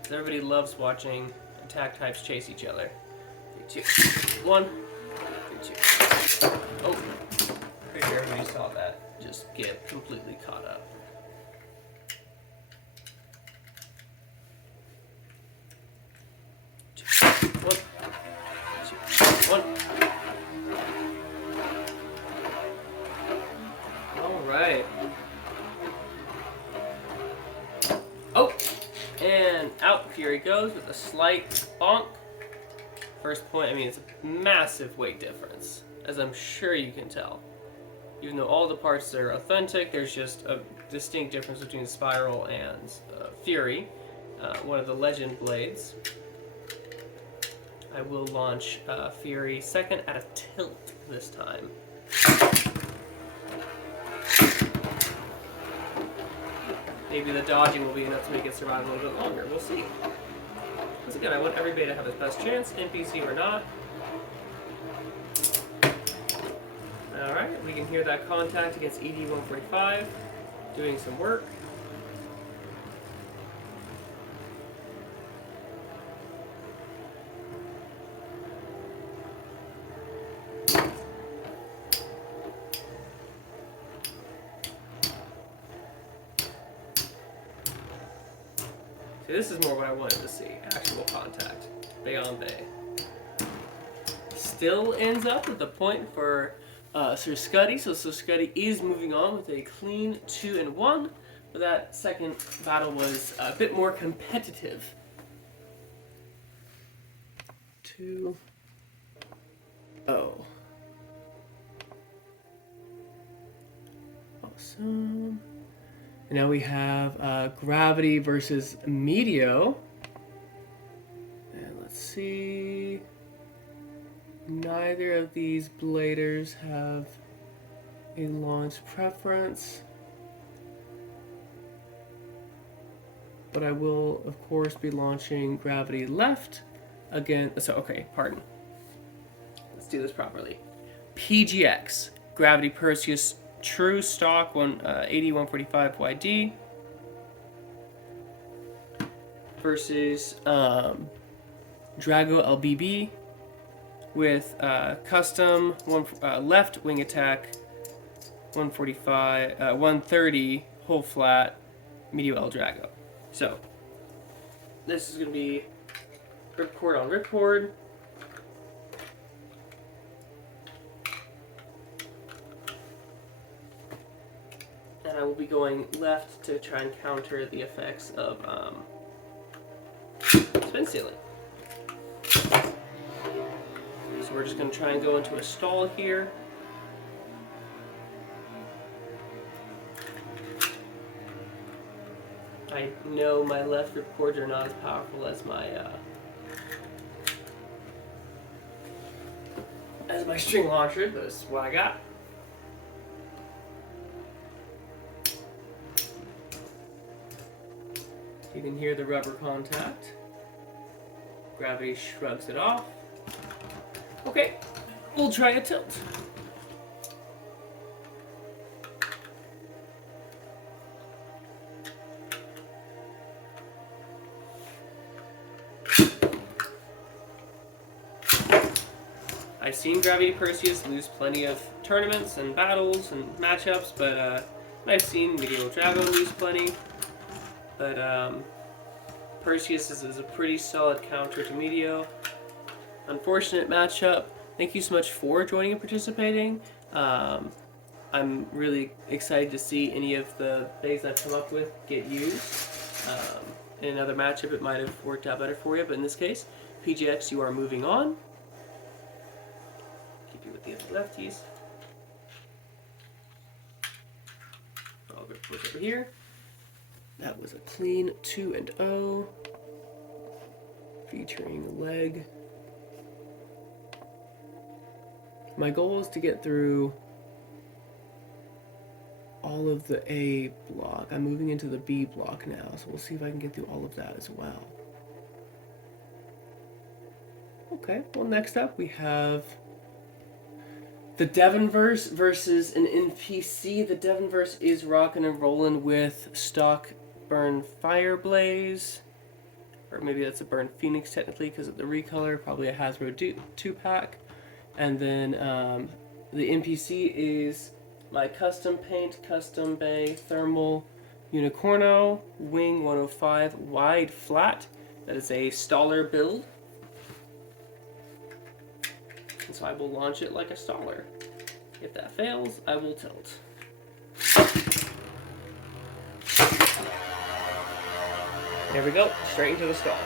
Everybody loves watching attack types chase each other. 3, 2, 1. 3, 2. Oh, pretty sure everybody saw that. Just get completely caught up. One. All right. Oh, and out Fury goes with a slight bonk. First point, I mean, it's a massive weight difference, as I'm sure you can tell. Even though all the parts are authentic, there's just a distinct difference between Spiral and Fury, one of the Legend blades. I will launch Fury second at a tilt this time. Maybe the dodging will be enough to make it survive a little bit longer. We'll see. Once again, I want everybody to have his best chance, NPC or not. Alright, we can hear that contact against ED-145 doing some work. See, this is more what I wanted to see, actual contact, Bayon Bay. Still ends up with the point for Sir Scuddy, so Sir Scuddy is moving on with a clean 2-1, but that second battle was a bit more competitive. 2-0. Awesome. And now we have Gravity versus Meteo. And let's see. Neither of these bladers have a launch preference. But I will, of course, be launching Gravity left again. So, okay, pardon. Let's do this properly. PGX, Gravity Perseus True Stock 180-145 YD versus Drago LBB with custom left wing attack 130 whole flat Meteo El Drago. So this is going to be ripcord on ripcord. I will be going left to try and counter the effects of spin sealing. So we're just going to try and go into a stall here. I know my left ripcords are not as powerful as my string launcher, but this is what I got. You can hear the rubber contact. Gravity shrugs it off. Okay, we'll try a tilt. I've seen Gravity Perseus lose plenty of tournaments and battles and matchups, but I've seen Meteo Drago lose plenty. But Perseus is a pretty solid counter to Meteo. Unfortunate matchup. Thank you so much for joining and participating. I'm really excited to see any of the things I've come up with get used. In another matchup, it might have worked out better for you, but in this case, PGX, you are moving on. Keep you with the lefties. All good. What's over here? That was a clean 2-0, featuring leg. My goal is to get through all of the A block. I'm moving into the B block now, so we'll see if I can get through all of that as well. Okay, well, next up we have the Devonverse versus an NPC. The Devonverse is rocking and rolling with stock Burn Fireblaze, or maybe that's a Burn Phoenix technically because of the recolor, probably a Hasbro 2-pack. And then the NPC is my custom paint, custom bay, thermal Unicorno, wing 105, wide flat. That is a Staller build. And so I will launch it like a Staller. If that fails, I will tilt. There we go, straight into the stall.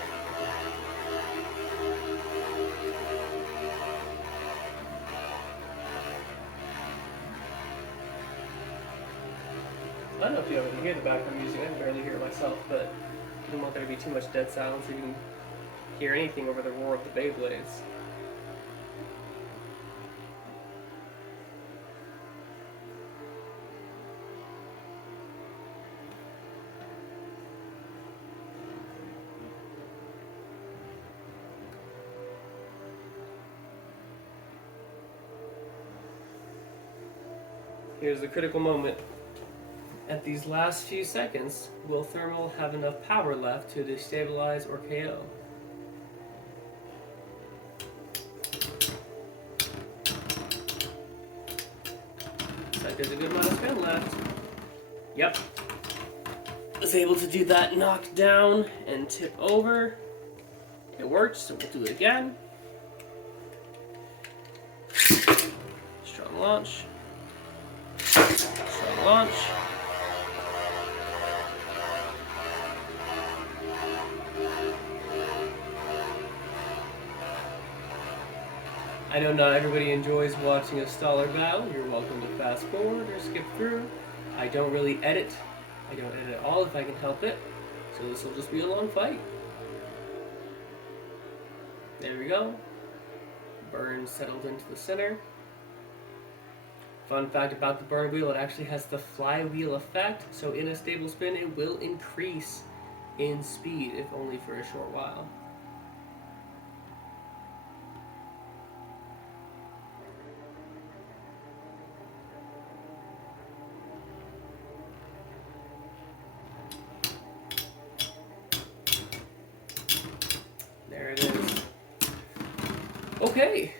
I don't know if you can hear the background music. I can barely hear it myself, but I don't want there to be too much dead silence so you can hear anything over the roar of the Beyblades. Here's the critical moment. At these last few seconds, will Thermal have enough power left to destabilize or KO? Looks like there's a good amount of spin left. Yep. Was able to do that knock down and tip over. It worked, so we'll do it again. Strong launch. Strong launch. I know not everybody enjoys watching a Staller battle. You're welcome to fast forward or skip through. I don't really edit. I don't edit at all if I can help it. So this will just be a long fight. There we go. Burn settled into the center. Fun fact about the burn wheel, it actually has the flywheel effect. So in a stable spin, it will increase in speed, if only for a short while. There it is. Okay,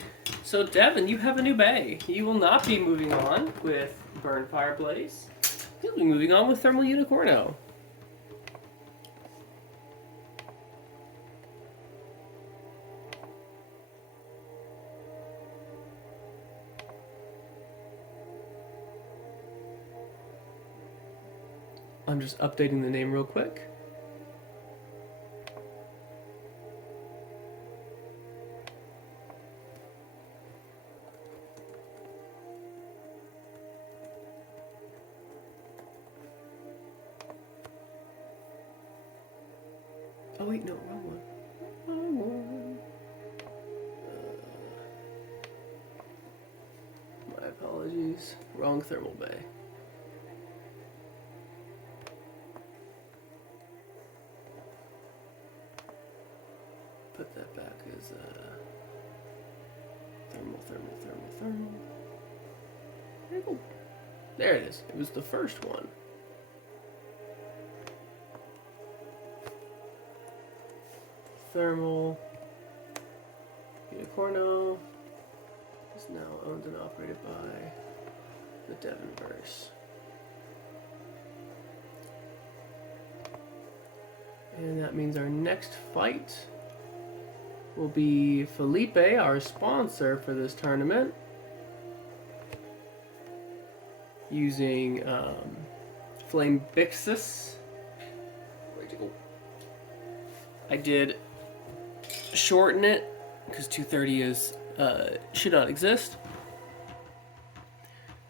so Devin, you have a new bay. You will not be moving on with Burn Fireblaze. You'll be moving on with Thermal Unicorno. I'm just updating the name real quick. Oh wait, no, wrong one. Wrong one. My apologies. Wrong thermal bay. Put that back as thermal. There you go. There it is. It was the first one. Thermal Unicorno is now owned and operated by the Devonverse. And that means our next fight will be Felipe, our sponsor for this tournament, using Flame Bixus. Where'd you go? I did shorten it because 230 is should not exist.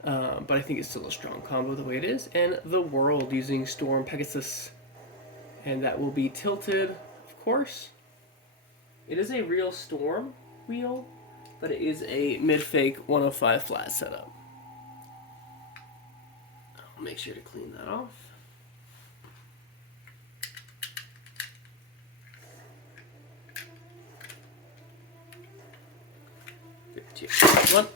But I think it's still a strong combo the way it is. And the World using Storm Pegasus. And that will be tilted, of course. It is a real Storm wheel, but it is a mid-fake 105 flat setup. I'll make sure to clean that off. One.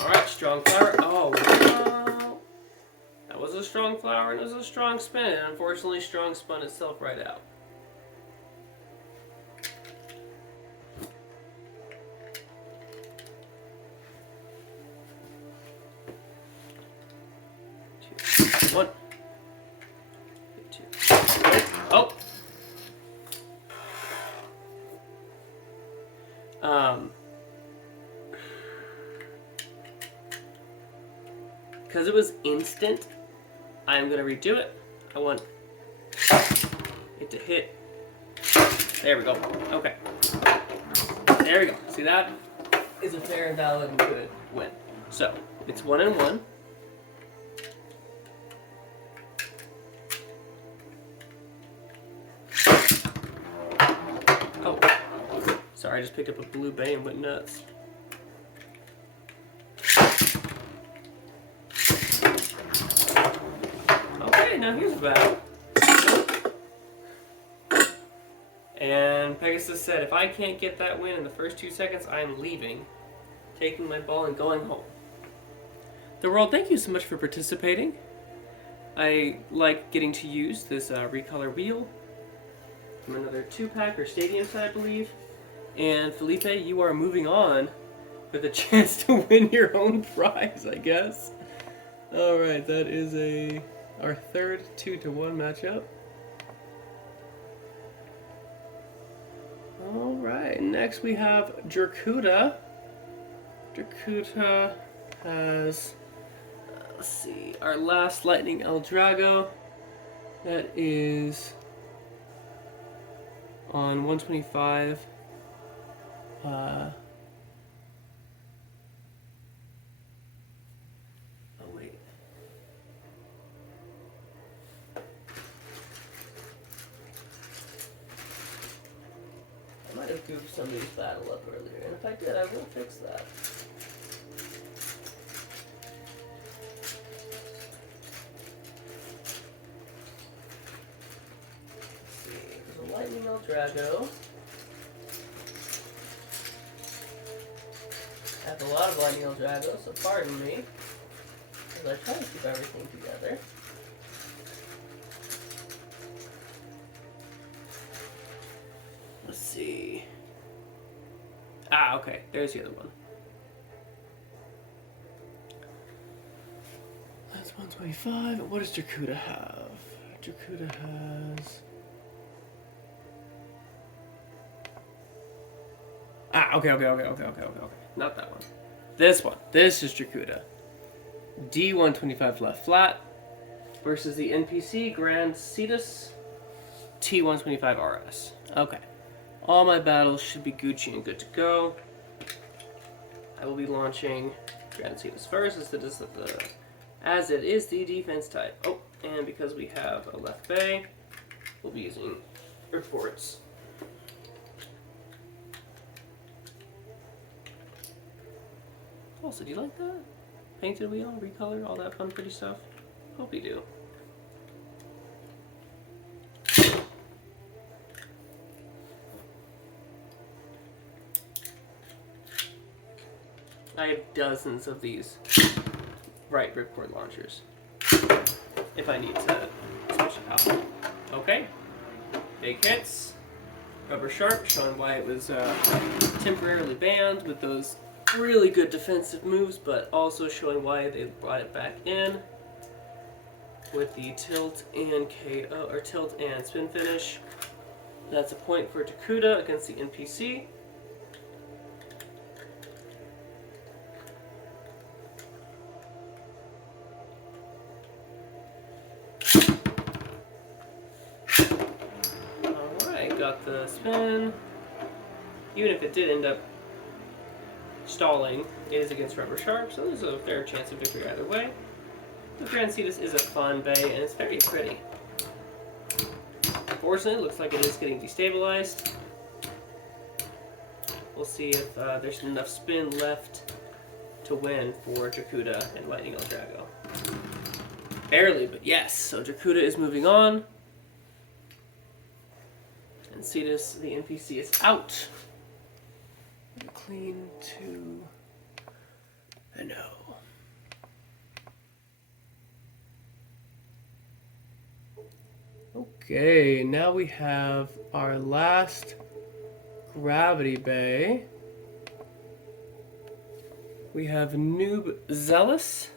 Alright, strong flower. Oh, wow. That was a strong flower and it was a strong spin. And unfortunately, strong spun itself right out. Two, one. Two. Oh! Because it was instant, I'm going to redo it. I want it to hit. There we go. Okay. There we go. See, that is a fair and valid and good win. So, it's 1 and 1. Oh. Sorry, I just picked up a blue bay and went nuts. Now here's a battle. And Pegasus said, if I can't get that win in the first 2 seconds, I'm leaving, taking my ball and going home. The World, thank you so much for participating. I like getting to use this recolor wheel from another 2-pack or stadium set, I believe. And Felipe, you are moving on with a chance to win your own prize, I guess. Alright, that is our third 2-to-1 matchup. Alright, next we have Dracuda. Dracuda has, let's see, our last Lightning Eldrago. That is on 125. I might have goofed somebody's battle up earlier, and if I did, I will fix that. Let's see, there's a Lightning Eldrago. I have a lot of Lightning Eldragos, so pardon me, as I try to keep everything together. Let's see. Ah, okay. There's the other one. That's 125. What does Dracuda have? Dracuda has... Ah, okay. Not that one. This one. This is Dracuda. D125 left flat versus the NPC Grand Cetus T125 RS. Okay. All my battles should be Gucci and good to go. I will be launching Grand Cetus first as it is the defense type. Oh, and because we have a left bay, we'll be using reports. Also, do you like that? Painted wheel, recolor, all that fun pretty stuff? Hope you do. I have dozens of these ripcord launchers if I need to switch it out. Okay, big hits. Rubber Shark, showing why it was temporarily banned with those really good defensive moves, but also showing why they brought it back in with the tilt and KO, or tilt and spin finish. That's a point for Dracuda against the NPC. Alright, got the spin. Even if it did end up stalling is against Rubber Shark, so there's a fair chance of victory either way. The Grand Cetus is a fun bay, and it's very pretty. Unfortunately, it looks like it is getting destabilized. We'll see if there's enough spin left to win for Dracuda and Lightning Eldrago. Barely, but yes. So Dracuda is moving on. And Cetus, the NPC, is out. Clean to a no. Okay, now we have our last Gravity Bay. We have Noob Zealous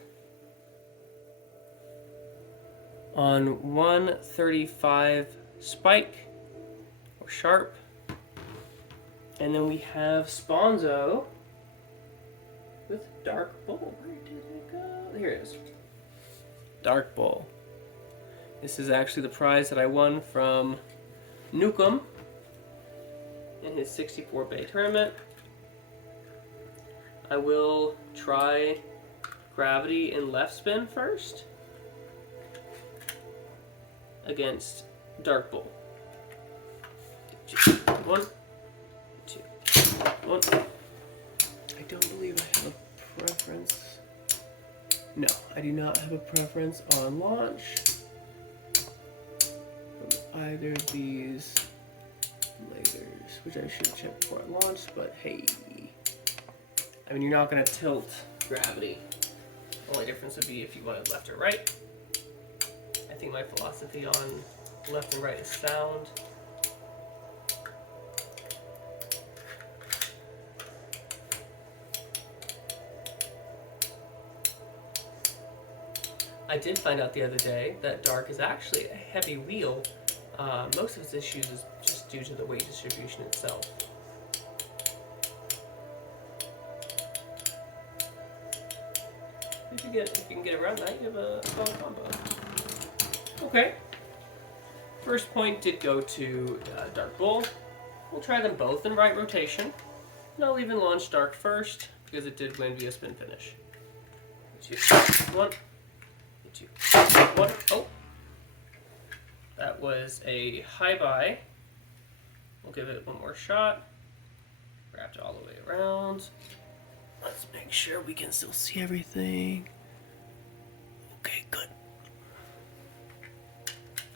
on 135 Spike or Sharp. And then we have Sponzo with Dark Bull. Where did it go? Here it is. Dark Bull. This is actually the prize that I won from Nukem in his 64 Bay tournament. I will try Gravity in left spin first against Dark Bull. 1, 2, 1. I don't believe I have a preference. No, I do not have a preference on launch from either of these lasers, which I should check before I launch, but hey. I mean, you're not going to tilt Gravity. The only difference would be if you wanted left or right. I think my philosophy on left and right is sound. I did find out the other day that Dark is actually a heavy wheel. Most of its issues is just due to the weight distribution itself. If you can get around that, you have a strong combo. Okay. First point did go to Dark Bull. We'll try them both in right rotation. And I'll even launch Dark first, because it did win via spin finish. 2, 1. 2, 1. Oh! That was a high buy. We'll give it one more shot. Wrapped it all the way around. Let's make sure we can still see everything. Okay, good.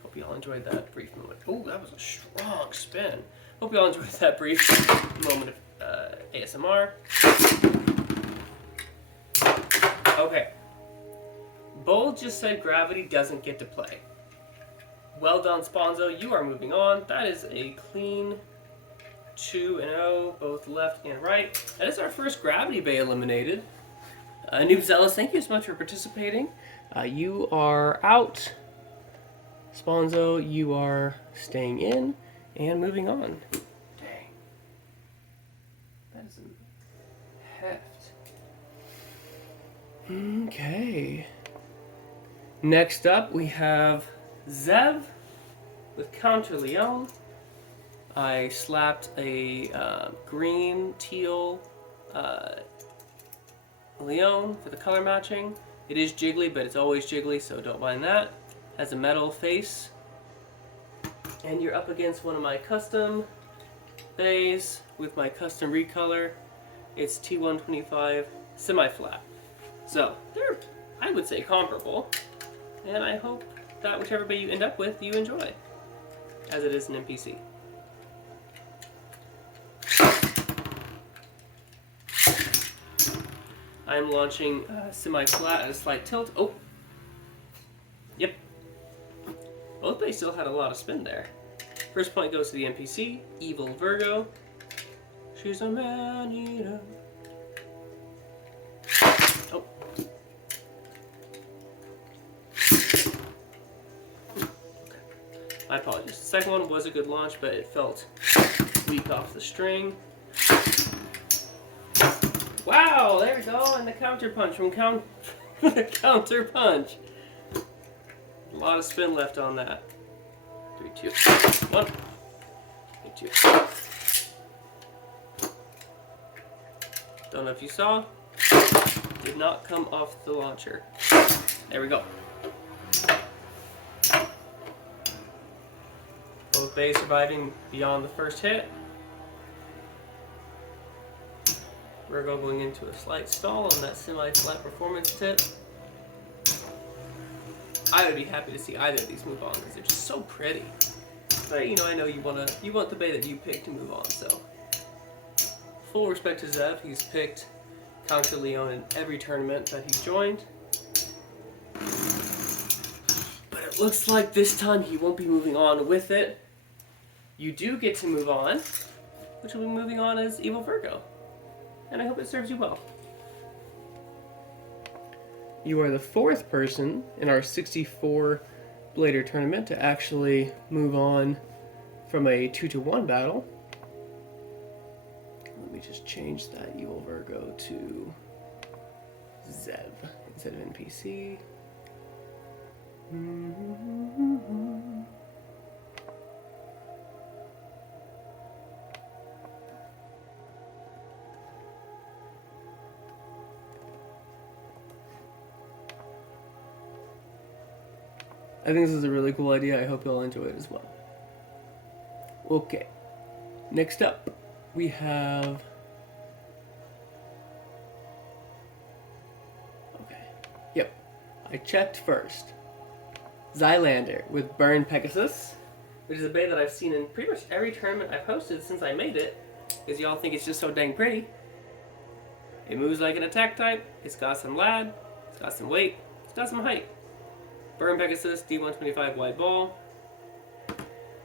Hope you all enjoyed that brief moment. Oh, that was a strong spin. Hope you all enjoyed that brief moment of ASMR. Okay. Bull just said Gravity doesn't get to play. Well done, Sponzo. You are moving on. That is a clean 2-0, both left and right. That is our first Gravity Bay eliminated. Noob Zealous, thank you so much for participating. You are out. Sponzo, you are staying in and moving on. Dang. That is a heft. Okay. Next up, we have Zev with Counter Leon. I slapped a green, teal Leon for the color matching. It is jiggly, but it's always jiggly, so don't mind that. Has a metal face. And you're up against one of my custom bays with my custom recolor. It's T125 semi-flat. So, they're, I would say, comparable. And I hope that whichever bay you end up with, you enjoy. As it is an NPC. I'm launching semi-flat at a slight tilt. Oh! Yep. Both bays still had a lot of spin there. First point goes to the NPC, Evil Virgo. She's a man-eater. Oh. My apologies. The second one was a good launch, but it felt weak off the string. Wow, there we go, and the counter punch from the counter punch. A lot of spin left on that. 3, 2, 1. 3, 2. Don't know if you saw. Did not come off the launcher. There we go. Both bays surviving beyond the first hit. Virgo going into a slight stall on that semi-flat performance tip. I would be happy to see either of these move on because they're just so pretty. But you know, I know you want the bay that you pick to move on. So full respect to Zev. He's picked Conquer Leon in every tournament that he joined. But it looks like this time he won't be moving on with it. You do get to move on, which will be moving on as Evil Virgo. And I hope it serves you well. You are the fourth person in our 64 Blader tournament to actually move on from a 2-1 battle. Let me just change that Evil Virgo to Zev instead of NPC. I think this is a really cool idea. I hope you'll enjoy it as well. Okay. Next up, we have... Okay. Yep. I checked first. Xylander with Burn Pegasus, which is a bay that I've seen in pretty much every tournament I've hosted since I made it, because y'all think it's just so dang pretty. It moves like an attack type, it's got some lad, it's got some weight, it's got some height. Burn Pegasus, D125 wide ball.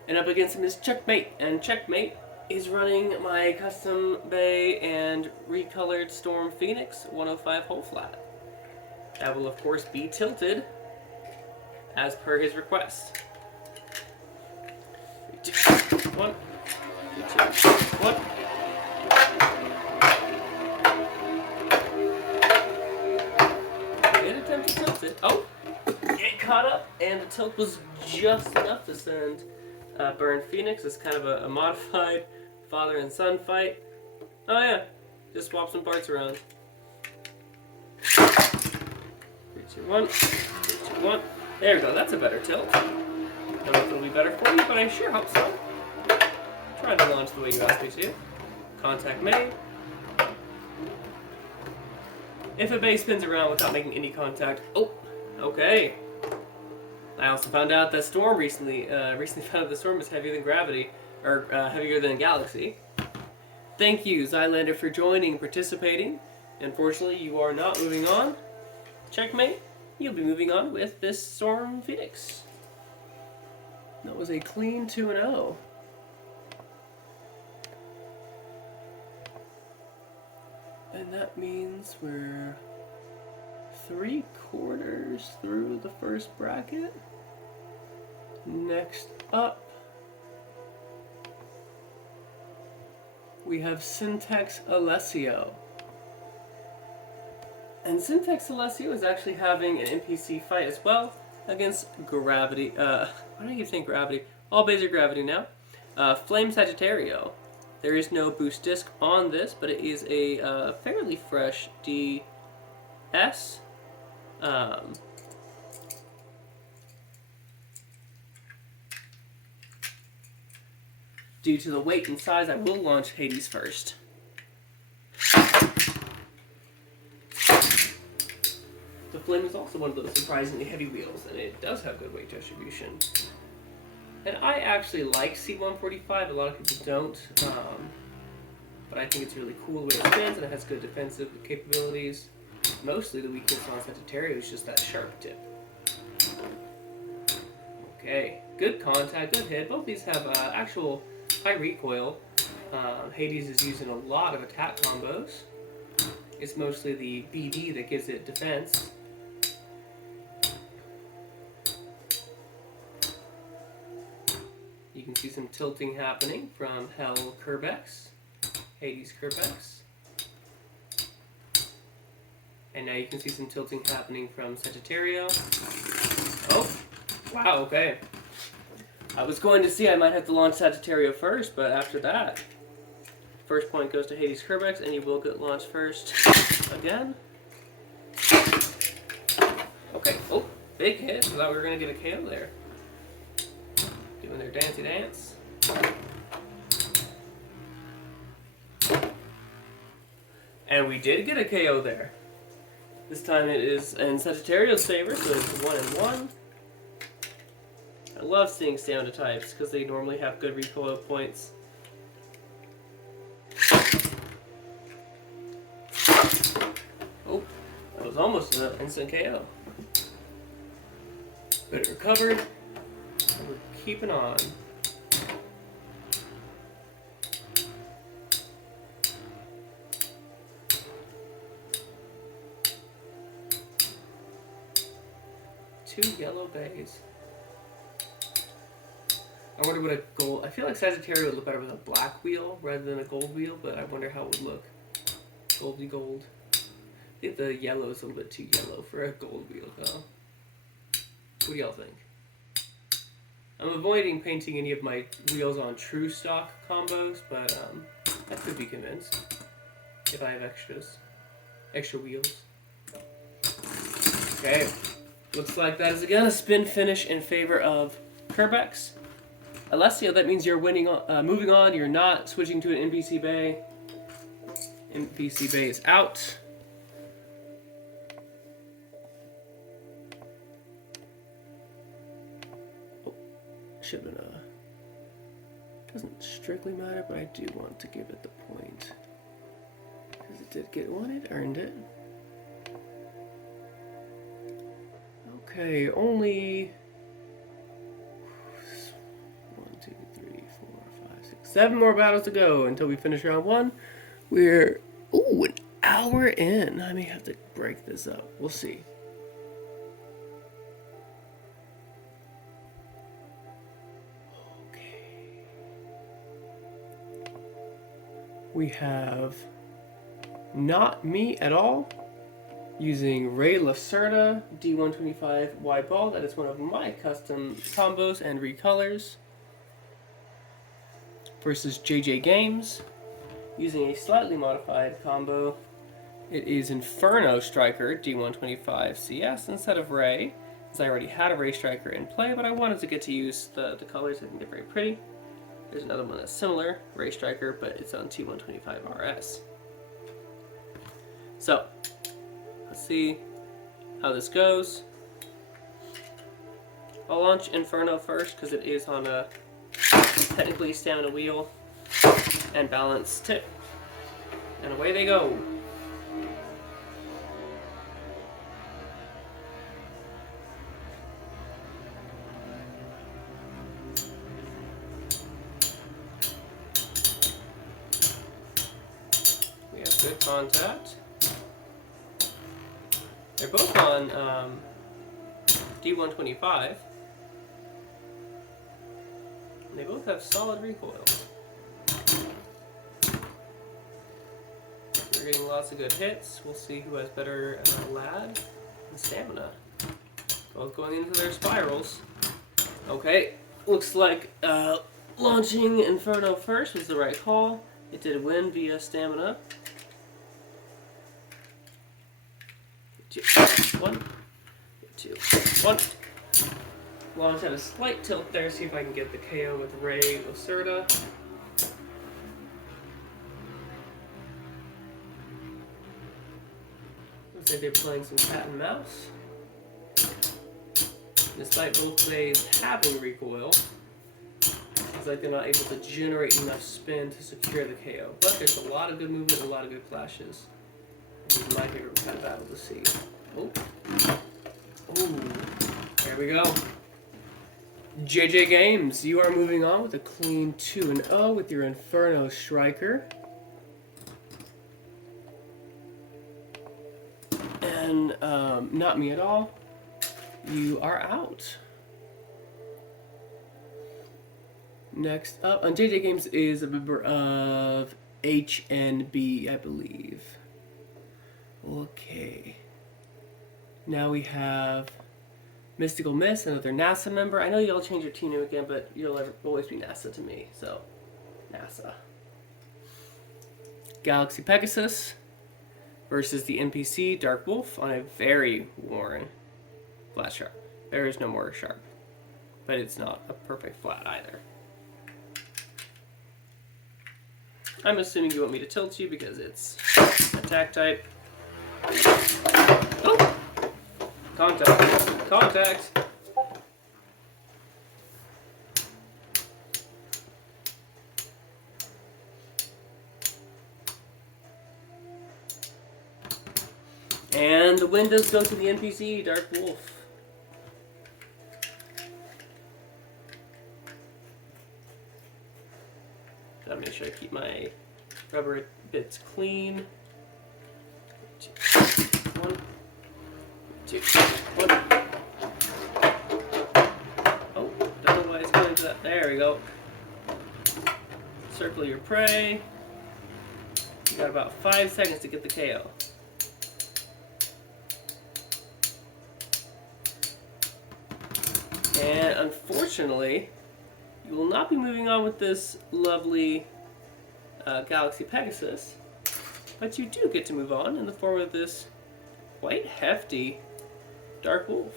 And up against him is Checkmate, and Checkmate is running my custom bay and recolored Storm Phoenix 105 hole flat. That will of course be tilted as per his request. 3, 2, 1. 3, 2, 1. Did attempt to tilt it. Oh! It caught up, and the tilt was just enough to send Burn Phoenix as kind of a modified father and son fight. Oh yeah, just swap some parts around. 3, 2, 1. 3, 2, 1. There we go, that's a better tilt. I don't know if it'll be better for you, but I sure hope so. Try to launch the way you asked me to. Contact made. If a bay spins around without making any contact, oh, okay. I also found out that Storm recently found out the Storm is heavier than Gravity, or heavier than Galaxy. Thank you, Xylander, for joining and participating. Unfortunately, you are not moving on. Checkmate. You'll be moving on with this Storm Phoenix. That was a clean 2-0. And that means we're 3/4 through the first bracket. Next up, we have Syntax Alessio. And Syntax Alessio is actually having an NPC fight as well against Gravity. Why do I keep saying Gravity? All bays are Gravity now. Flame Sagittario. There is no boost disc on this, but it is a fairly fresh DS. Due to the weight and size, I will launch Hades first. The Flame is also one of those surprisingly heavy wheels, and it does have good weight distribution. And I actually like C145, a lot of people don't, but I think it's really cool the way it spins, and it has good defensive capabilities. Mostly the weakness on Sagittario is just that sharp tip. Okay, good contact, good hit. Both these have actual high recoil. Hades is using a lot of attack combos. It's mostly the BD that gives it defense. You can see some tilting happening from Hell Kerbex, Hades Kerbex. And now you can see some tilting happening from Sagittario. Oh, wow, okay. I was going to see I might have to launch Sagittario first, but after that, First point goes to Hades Kerbex, and you will get launched first again. Okay, oh, big hit. I thought we were going to get a KO there. Doing their dancey dance. And we did get a KO there. This time it is in Sagittarius' favor, so it's 1-1. I love seeing stamina types because they normally have good recoil points. Oh, that was almost an instant KO. But it recovered, and we're keeping on. Two yellow bays. I wonder what a gold... I feel like Sagittarius would look better with a black wheel rather than a gold wheel, but I wonder how it would look. Goldy gold. I think the yellow is a little bit too yellow for a gold wheel, though. What do y'all think? I'm avoiding painting any of my wheels on true stock combos, but I could be convinced if I have extra wheels. Okay. Looks like that is again a spin finish in favor of Kerbex. Alessio, that means you're winning. Moving on, you're not switching to an NPC bay. NPC bay is out. Oh, should have been doesn't strictly matter, but I do want to give it the point because it did get one. It earned it. Okay, only 7 more battles to go until we finish round 1. We're an hour in. I may have to break this up. We'll see. Okay. We have not me at all. Using Ray Lacerda, D125 wide ball. That is one of my custom combos and recolors. Versus JJ Games, using a slightly modified combo. It is Inferno Striker, D125 CS instead of Ray, as I already had a Ray Striker in play, but I wanted to get to use the colors. I think they're very pretty. There's another one that's similar, Ray Striker, but it's on T125 RS. So, let's see how this goes. I'll launch Inferno first because it is on a technically stamina wheel and balance tip. And away they go. We have good contact. They're both on D125. They both have solid recoil. We're getting lots of good hits. We'll see who has better lad and stamina. Both going into their spirals. Okay, looks like launching Inferno first was the right call. It did win via stamina. 2, 1, 2, 1. Launch at a slight tilt there, see if I can get the KO with Ray Lacerda. Looks like they're playing some cat and mouse. Despite both plays having recoil, it's like they're not able to generate enough spin to secure the KO. But there's a lot of good movement and a lot of good clashes. This is my favorite kind of battle to see. Oh. Ooh. There we go. JJ Games, you are moving on with a clean 2-0 with your Inferno Striker. And not me at all. You are out. Next up on JJ Games is a member of HNB, I believe. Okay. Now we have Mystical Miss, another NASA member. I know y'all change your team name again, but you'll always be NASA to me, so NASA. Galaxy Pegasus versus the NPC Dark Wolf on a very worn flat sharp. There is no more sharp, but it's not a perfect flat either. I'm assuming you want me to tilt you because it's attack type. Oh! Contact. Contact! And the win does go to the NPC, Dark Wolf. Gotta make sure I keep my rubber bits clean. 1, 2, 1. Oh, don't know why it's going to that. There we go. Circle your prey. You got about 5 seconds to get the KO. And unfortunately, you will not be moving on with this lovely Galaxy Pegasus, but you do get to move on in the form of this quite hefty Dark Wolf.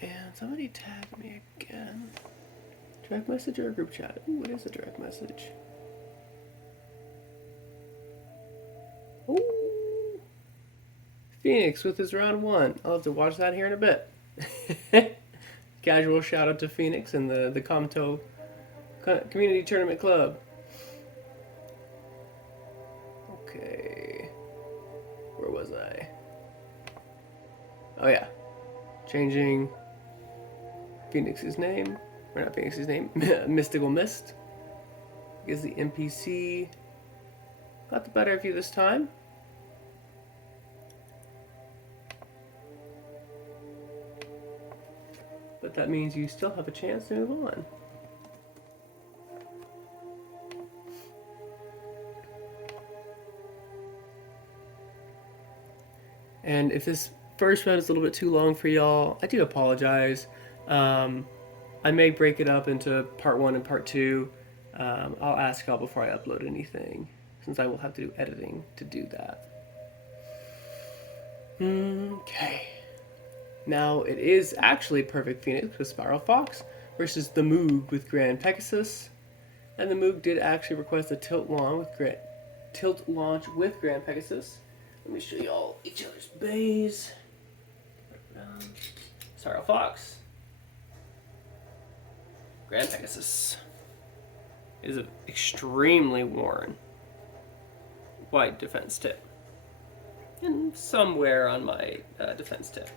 And somebody tagged me again. Direct message or a group chat? Ooh, what is a direct message? Ooh. Phoenix with his round 1. I'll have to watch that here in a bit. Casual shout out to Phoenix and the Comto Community Tournament Club. Okay. Where was I? Oh yeah. Changing Phoenix's name. Or not Phoenix's name. Mystical Mist. Because the NPC got the better of you this time. But that means you still have a chance to move on. And if this first round is a little bit too long for y'all, I do apologize. I may break it up into part 1 and part 2. I'll ask y'all before I upload anything, since I will have to do editing to do that. Okay. Now it is actually Perfect Phoenix with Spiral Fox versus the Moog with Grand Pegasus. And the Moog did actually request a tilt launch with Grand Pegasus. Let me show you all each other's bays. Spiral Fox. Grand Pegasus. It is an extremely worn wide defense tip. And somewhere on my defense tip.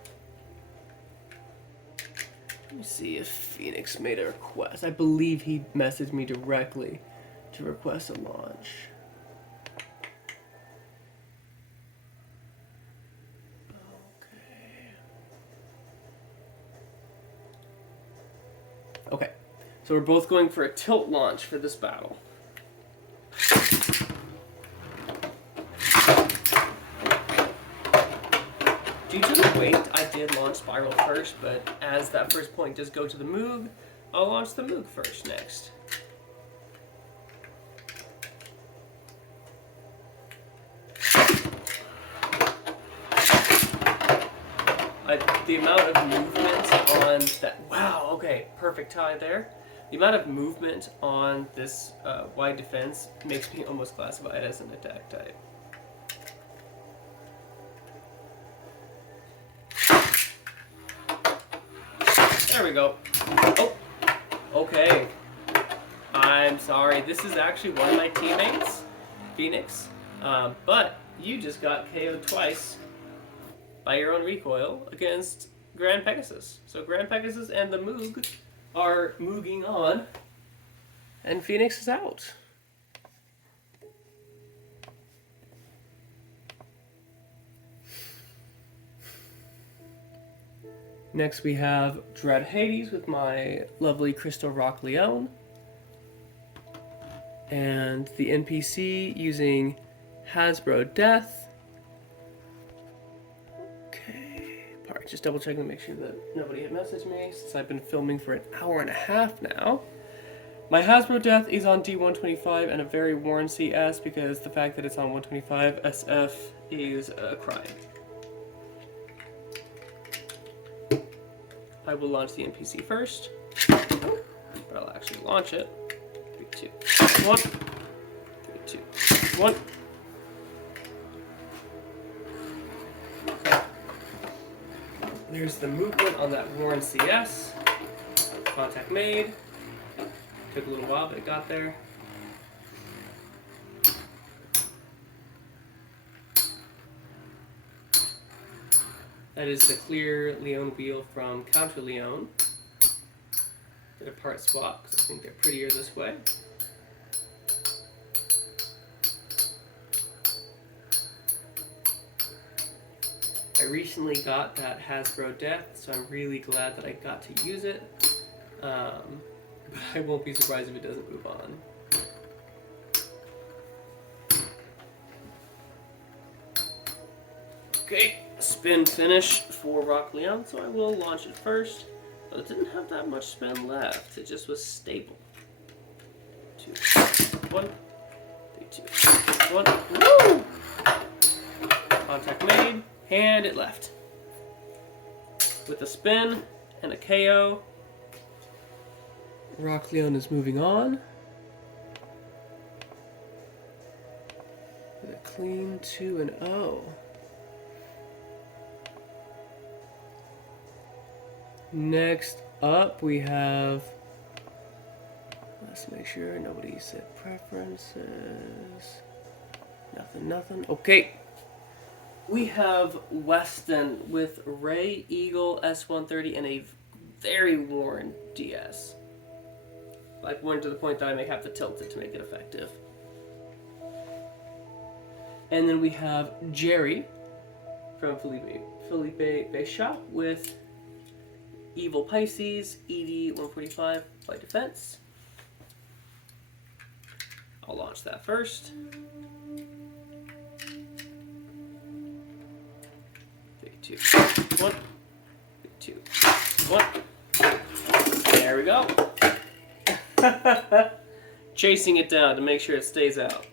Let me see if Phoenix made a request. I believe he messaged me directly to request a launch. Okay, so we're both going for a tilt launch for this battle. Due to the weight, I did launch Spiral first, but as that first point does go to the Moog, I'll launch the Moog first next. The amount of movement on that... Wow, okay, perfect tie there. The amount of movement on this wide defense makes me almost classify it as an attack type. There we go. Oh, okay. I'm sorry. This is actually one of my teammates, Phoenix. But you just got KO'd twice by your own recoil against Grand Pegasus. So Grand Pegasus and the Moog are mooging on, and Phoenix is out. Next we have Dread Hades with my lovely Crystal Rock Leone. And the NPC using Hasbro Death. Okay, Alright, just double checking to make sure that nobody had messaged me since I've been filming for an hour and a half now. My Hasbro Death is on D125 and a very worn CS because the fact that it's on 125 SF is crying. I will launch the NPC first, but I'll actually launch it. 3, 2, 1. 3, 2, 1. Okay. There's the movement on that worn CS. Contact made. Took a little while, but it got there. That is the clear Leon wheel from Counter Leon. Did a part swap because I think they're prettier this way. I recently got that Hasbro Death, so I'm really glad that I got to use it. But I won't be surprised if it doesn't move on. Okay, spin finish for Rock Leon, so I will launch it first. But it didn't have that much spin left, it just was stable. 2, 1, 3, 2, 1, woo! Contact made, and it left. With a spin and a KO, Rock Leon is moving on. With a clean 2-0. Next up we have, let's make sure nobody said preferences. Nothing. Okay. We have Weston with Ray Eagle S130 and a very worn DS. Like worn to the point that I may have to tilt it to make it effective. And then we have Jerry from Felipe Bay Shop with Evil Pisces ED 145 Flight Defense. I'll launch that first. 3, 2, 1. 3, 2, 1. There we go. Chasing it down to make sure it stays out.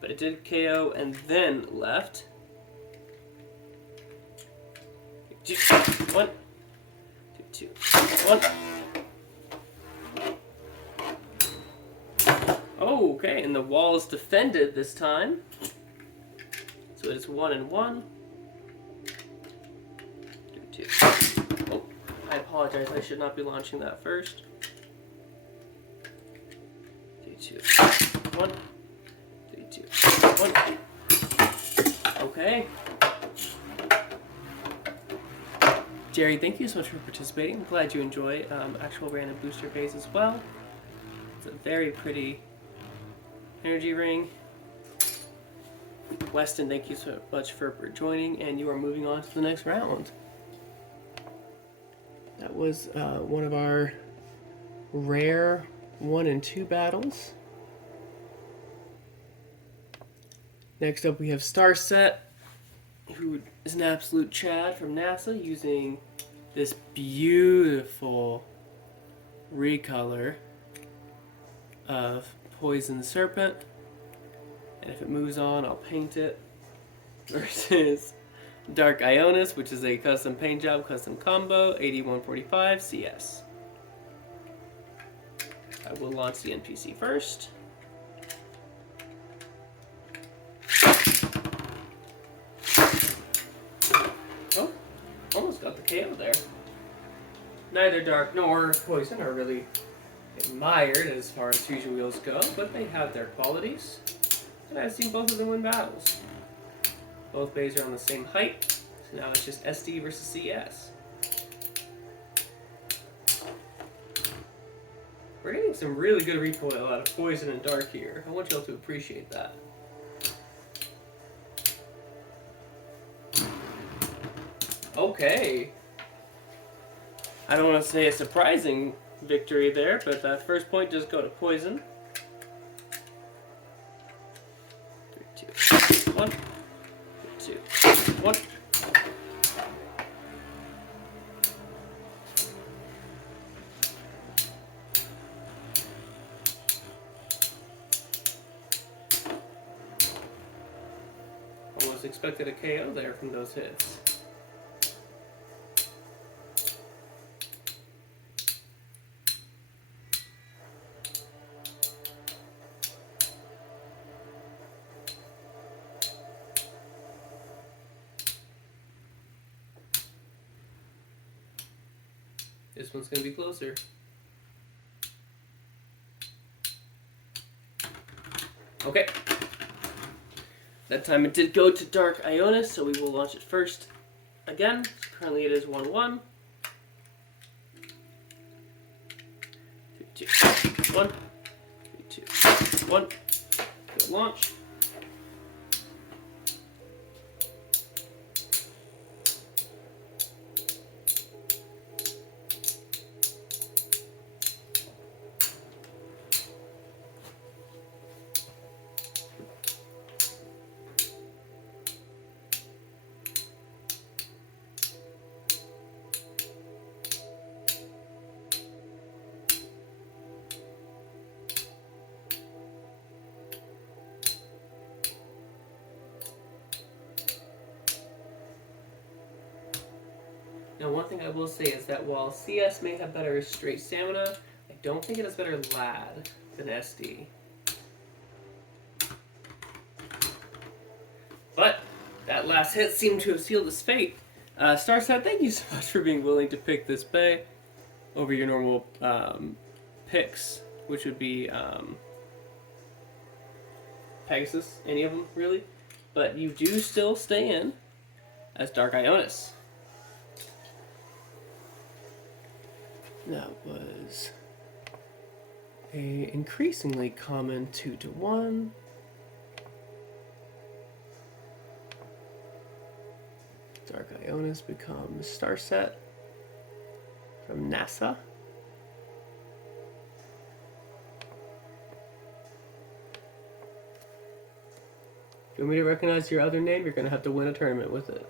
But it did KO and then left. 3, 2, 1. 3, 2, 1. Oh, okay, and the wall is defended this time. So it is 1 and 1. 3, 2. Oh, I apologize. I should not be launching that first. 3, 2, 1. 3, 2, 1. Okay. Jerry, thank you so much for participating. I'm glad you enjoy actual random booster phase as well. It's a very pretty energy ring. Weston, thank you so much for joining, and you are moving on to the next round. That was one of our rare 1 and 2 battles. Next up we have Starset, who is an absolute Chad from NASA, using this beautiful recolor of Poison Serpent. And if it moves on, I'll paint it. Versus Dark Ionis, which is a custom paint job, custom combo, 8145 CS. I will launch the NPC first. Oh, almost got the KO there. Neither Dark nor Poison are really admired as far as fusion wheels go, but they have their qualities. And I've seen both of them win battles. Both bays are on the same height, so now it's just SD versus CS. We're getting some really good recoil out of Poison and Dark here. I want y'all to appreciate that. Okay. I don't want to say a surprising victory there, but that first point does go to Poison. 3, 2, 1. 3, 2, 1. have expected a KO there from those hits. This one's going to be closer. Okay. That time it did go to Dark Ionis, so we will launch it first again. Currently it is 1-1. 3, 2, 1. 3, 2, 1. Go launch. Now, one thing I will say is that while CS may have better straight stamina, I don't think it has better LAD than SD. But that last hit seemed to have sealed his fate. Starset, thank you so much for being willing to pick this bay over your normal picks, which would be Pegasus, any of them, really. But you do still stay in as Dark Ionis. That was a increasingly common 2-1. Dark Ionis becomes Starset from NASA. If you want me to recognize your other name, you're going to have to win a tournament with it.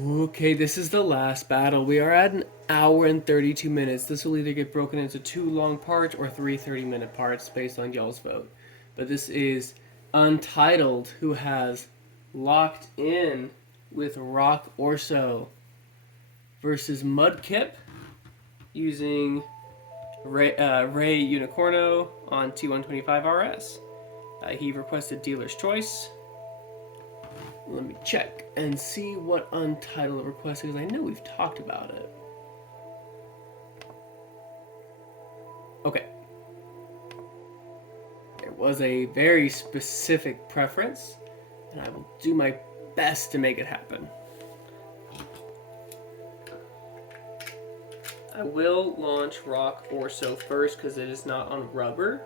Okay, this is the last battle. We are at 1 hour and 32 minutes. This will either get broken into 2 long parts or 3 30-minute parts based on y'all's vote. But this is Untitled, who has locked in with Rock Orso versus Mudkip using Ray Unicorno on T125 RS. He requested Dealer's Choice. Let me check and see what Untitled requested, because I know we've talked about it. Okay. There was a very specific preference, and I will do my best to make it happen. I will launch Rock Orso first, because it is not on rubber.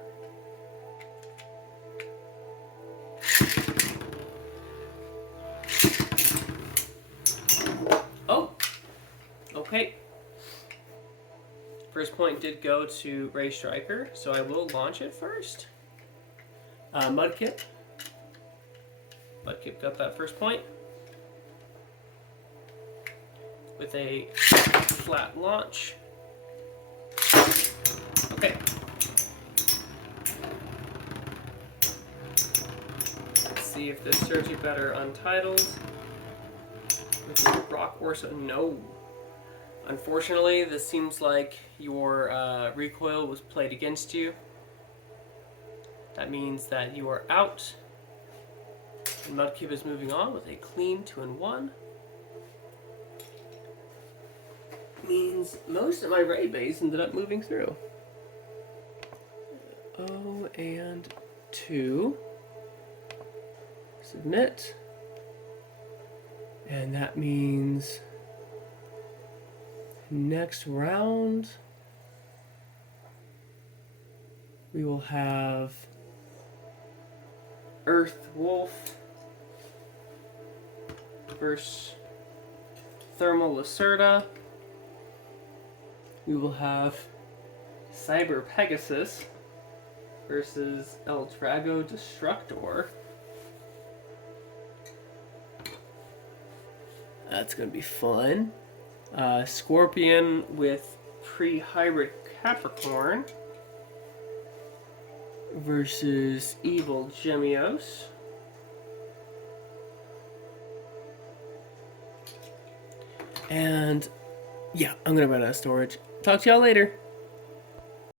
Okay. First point did go to Ray Striker, so I will launch it first. Mudkip. Mudkip got that first point with a flat launch. Okay. Let's see if this serves you better, Untitled. With Rock Orso, no. Unfortunately, this seems like your recoil was played against you. That means that you are out. And Mudkip is moving on with a clean 2-1. Means most of my Ray bays ended up moving through. 0-2. Submit. And that means next round we will have Earth Wolf versus Thermal Lacerda. We will have Cyber Pegasus versus El Drago Destructor. That's gonna be fun. Scorpion with Pre-hybrid Capricorn versus Evil Gemios. And yeah, I'm gonna run out of storage. Talk to y'all later.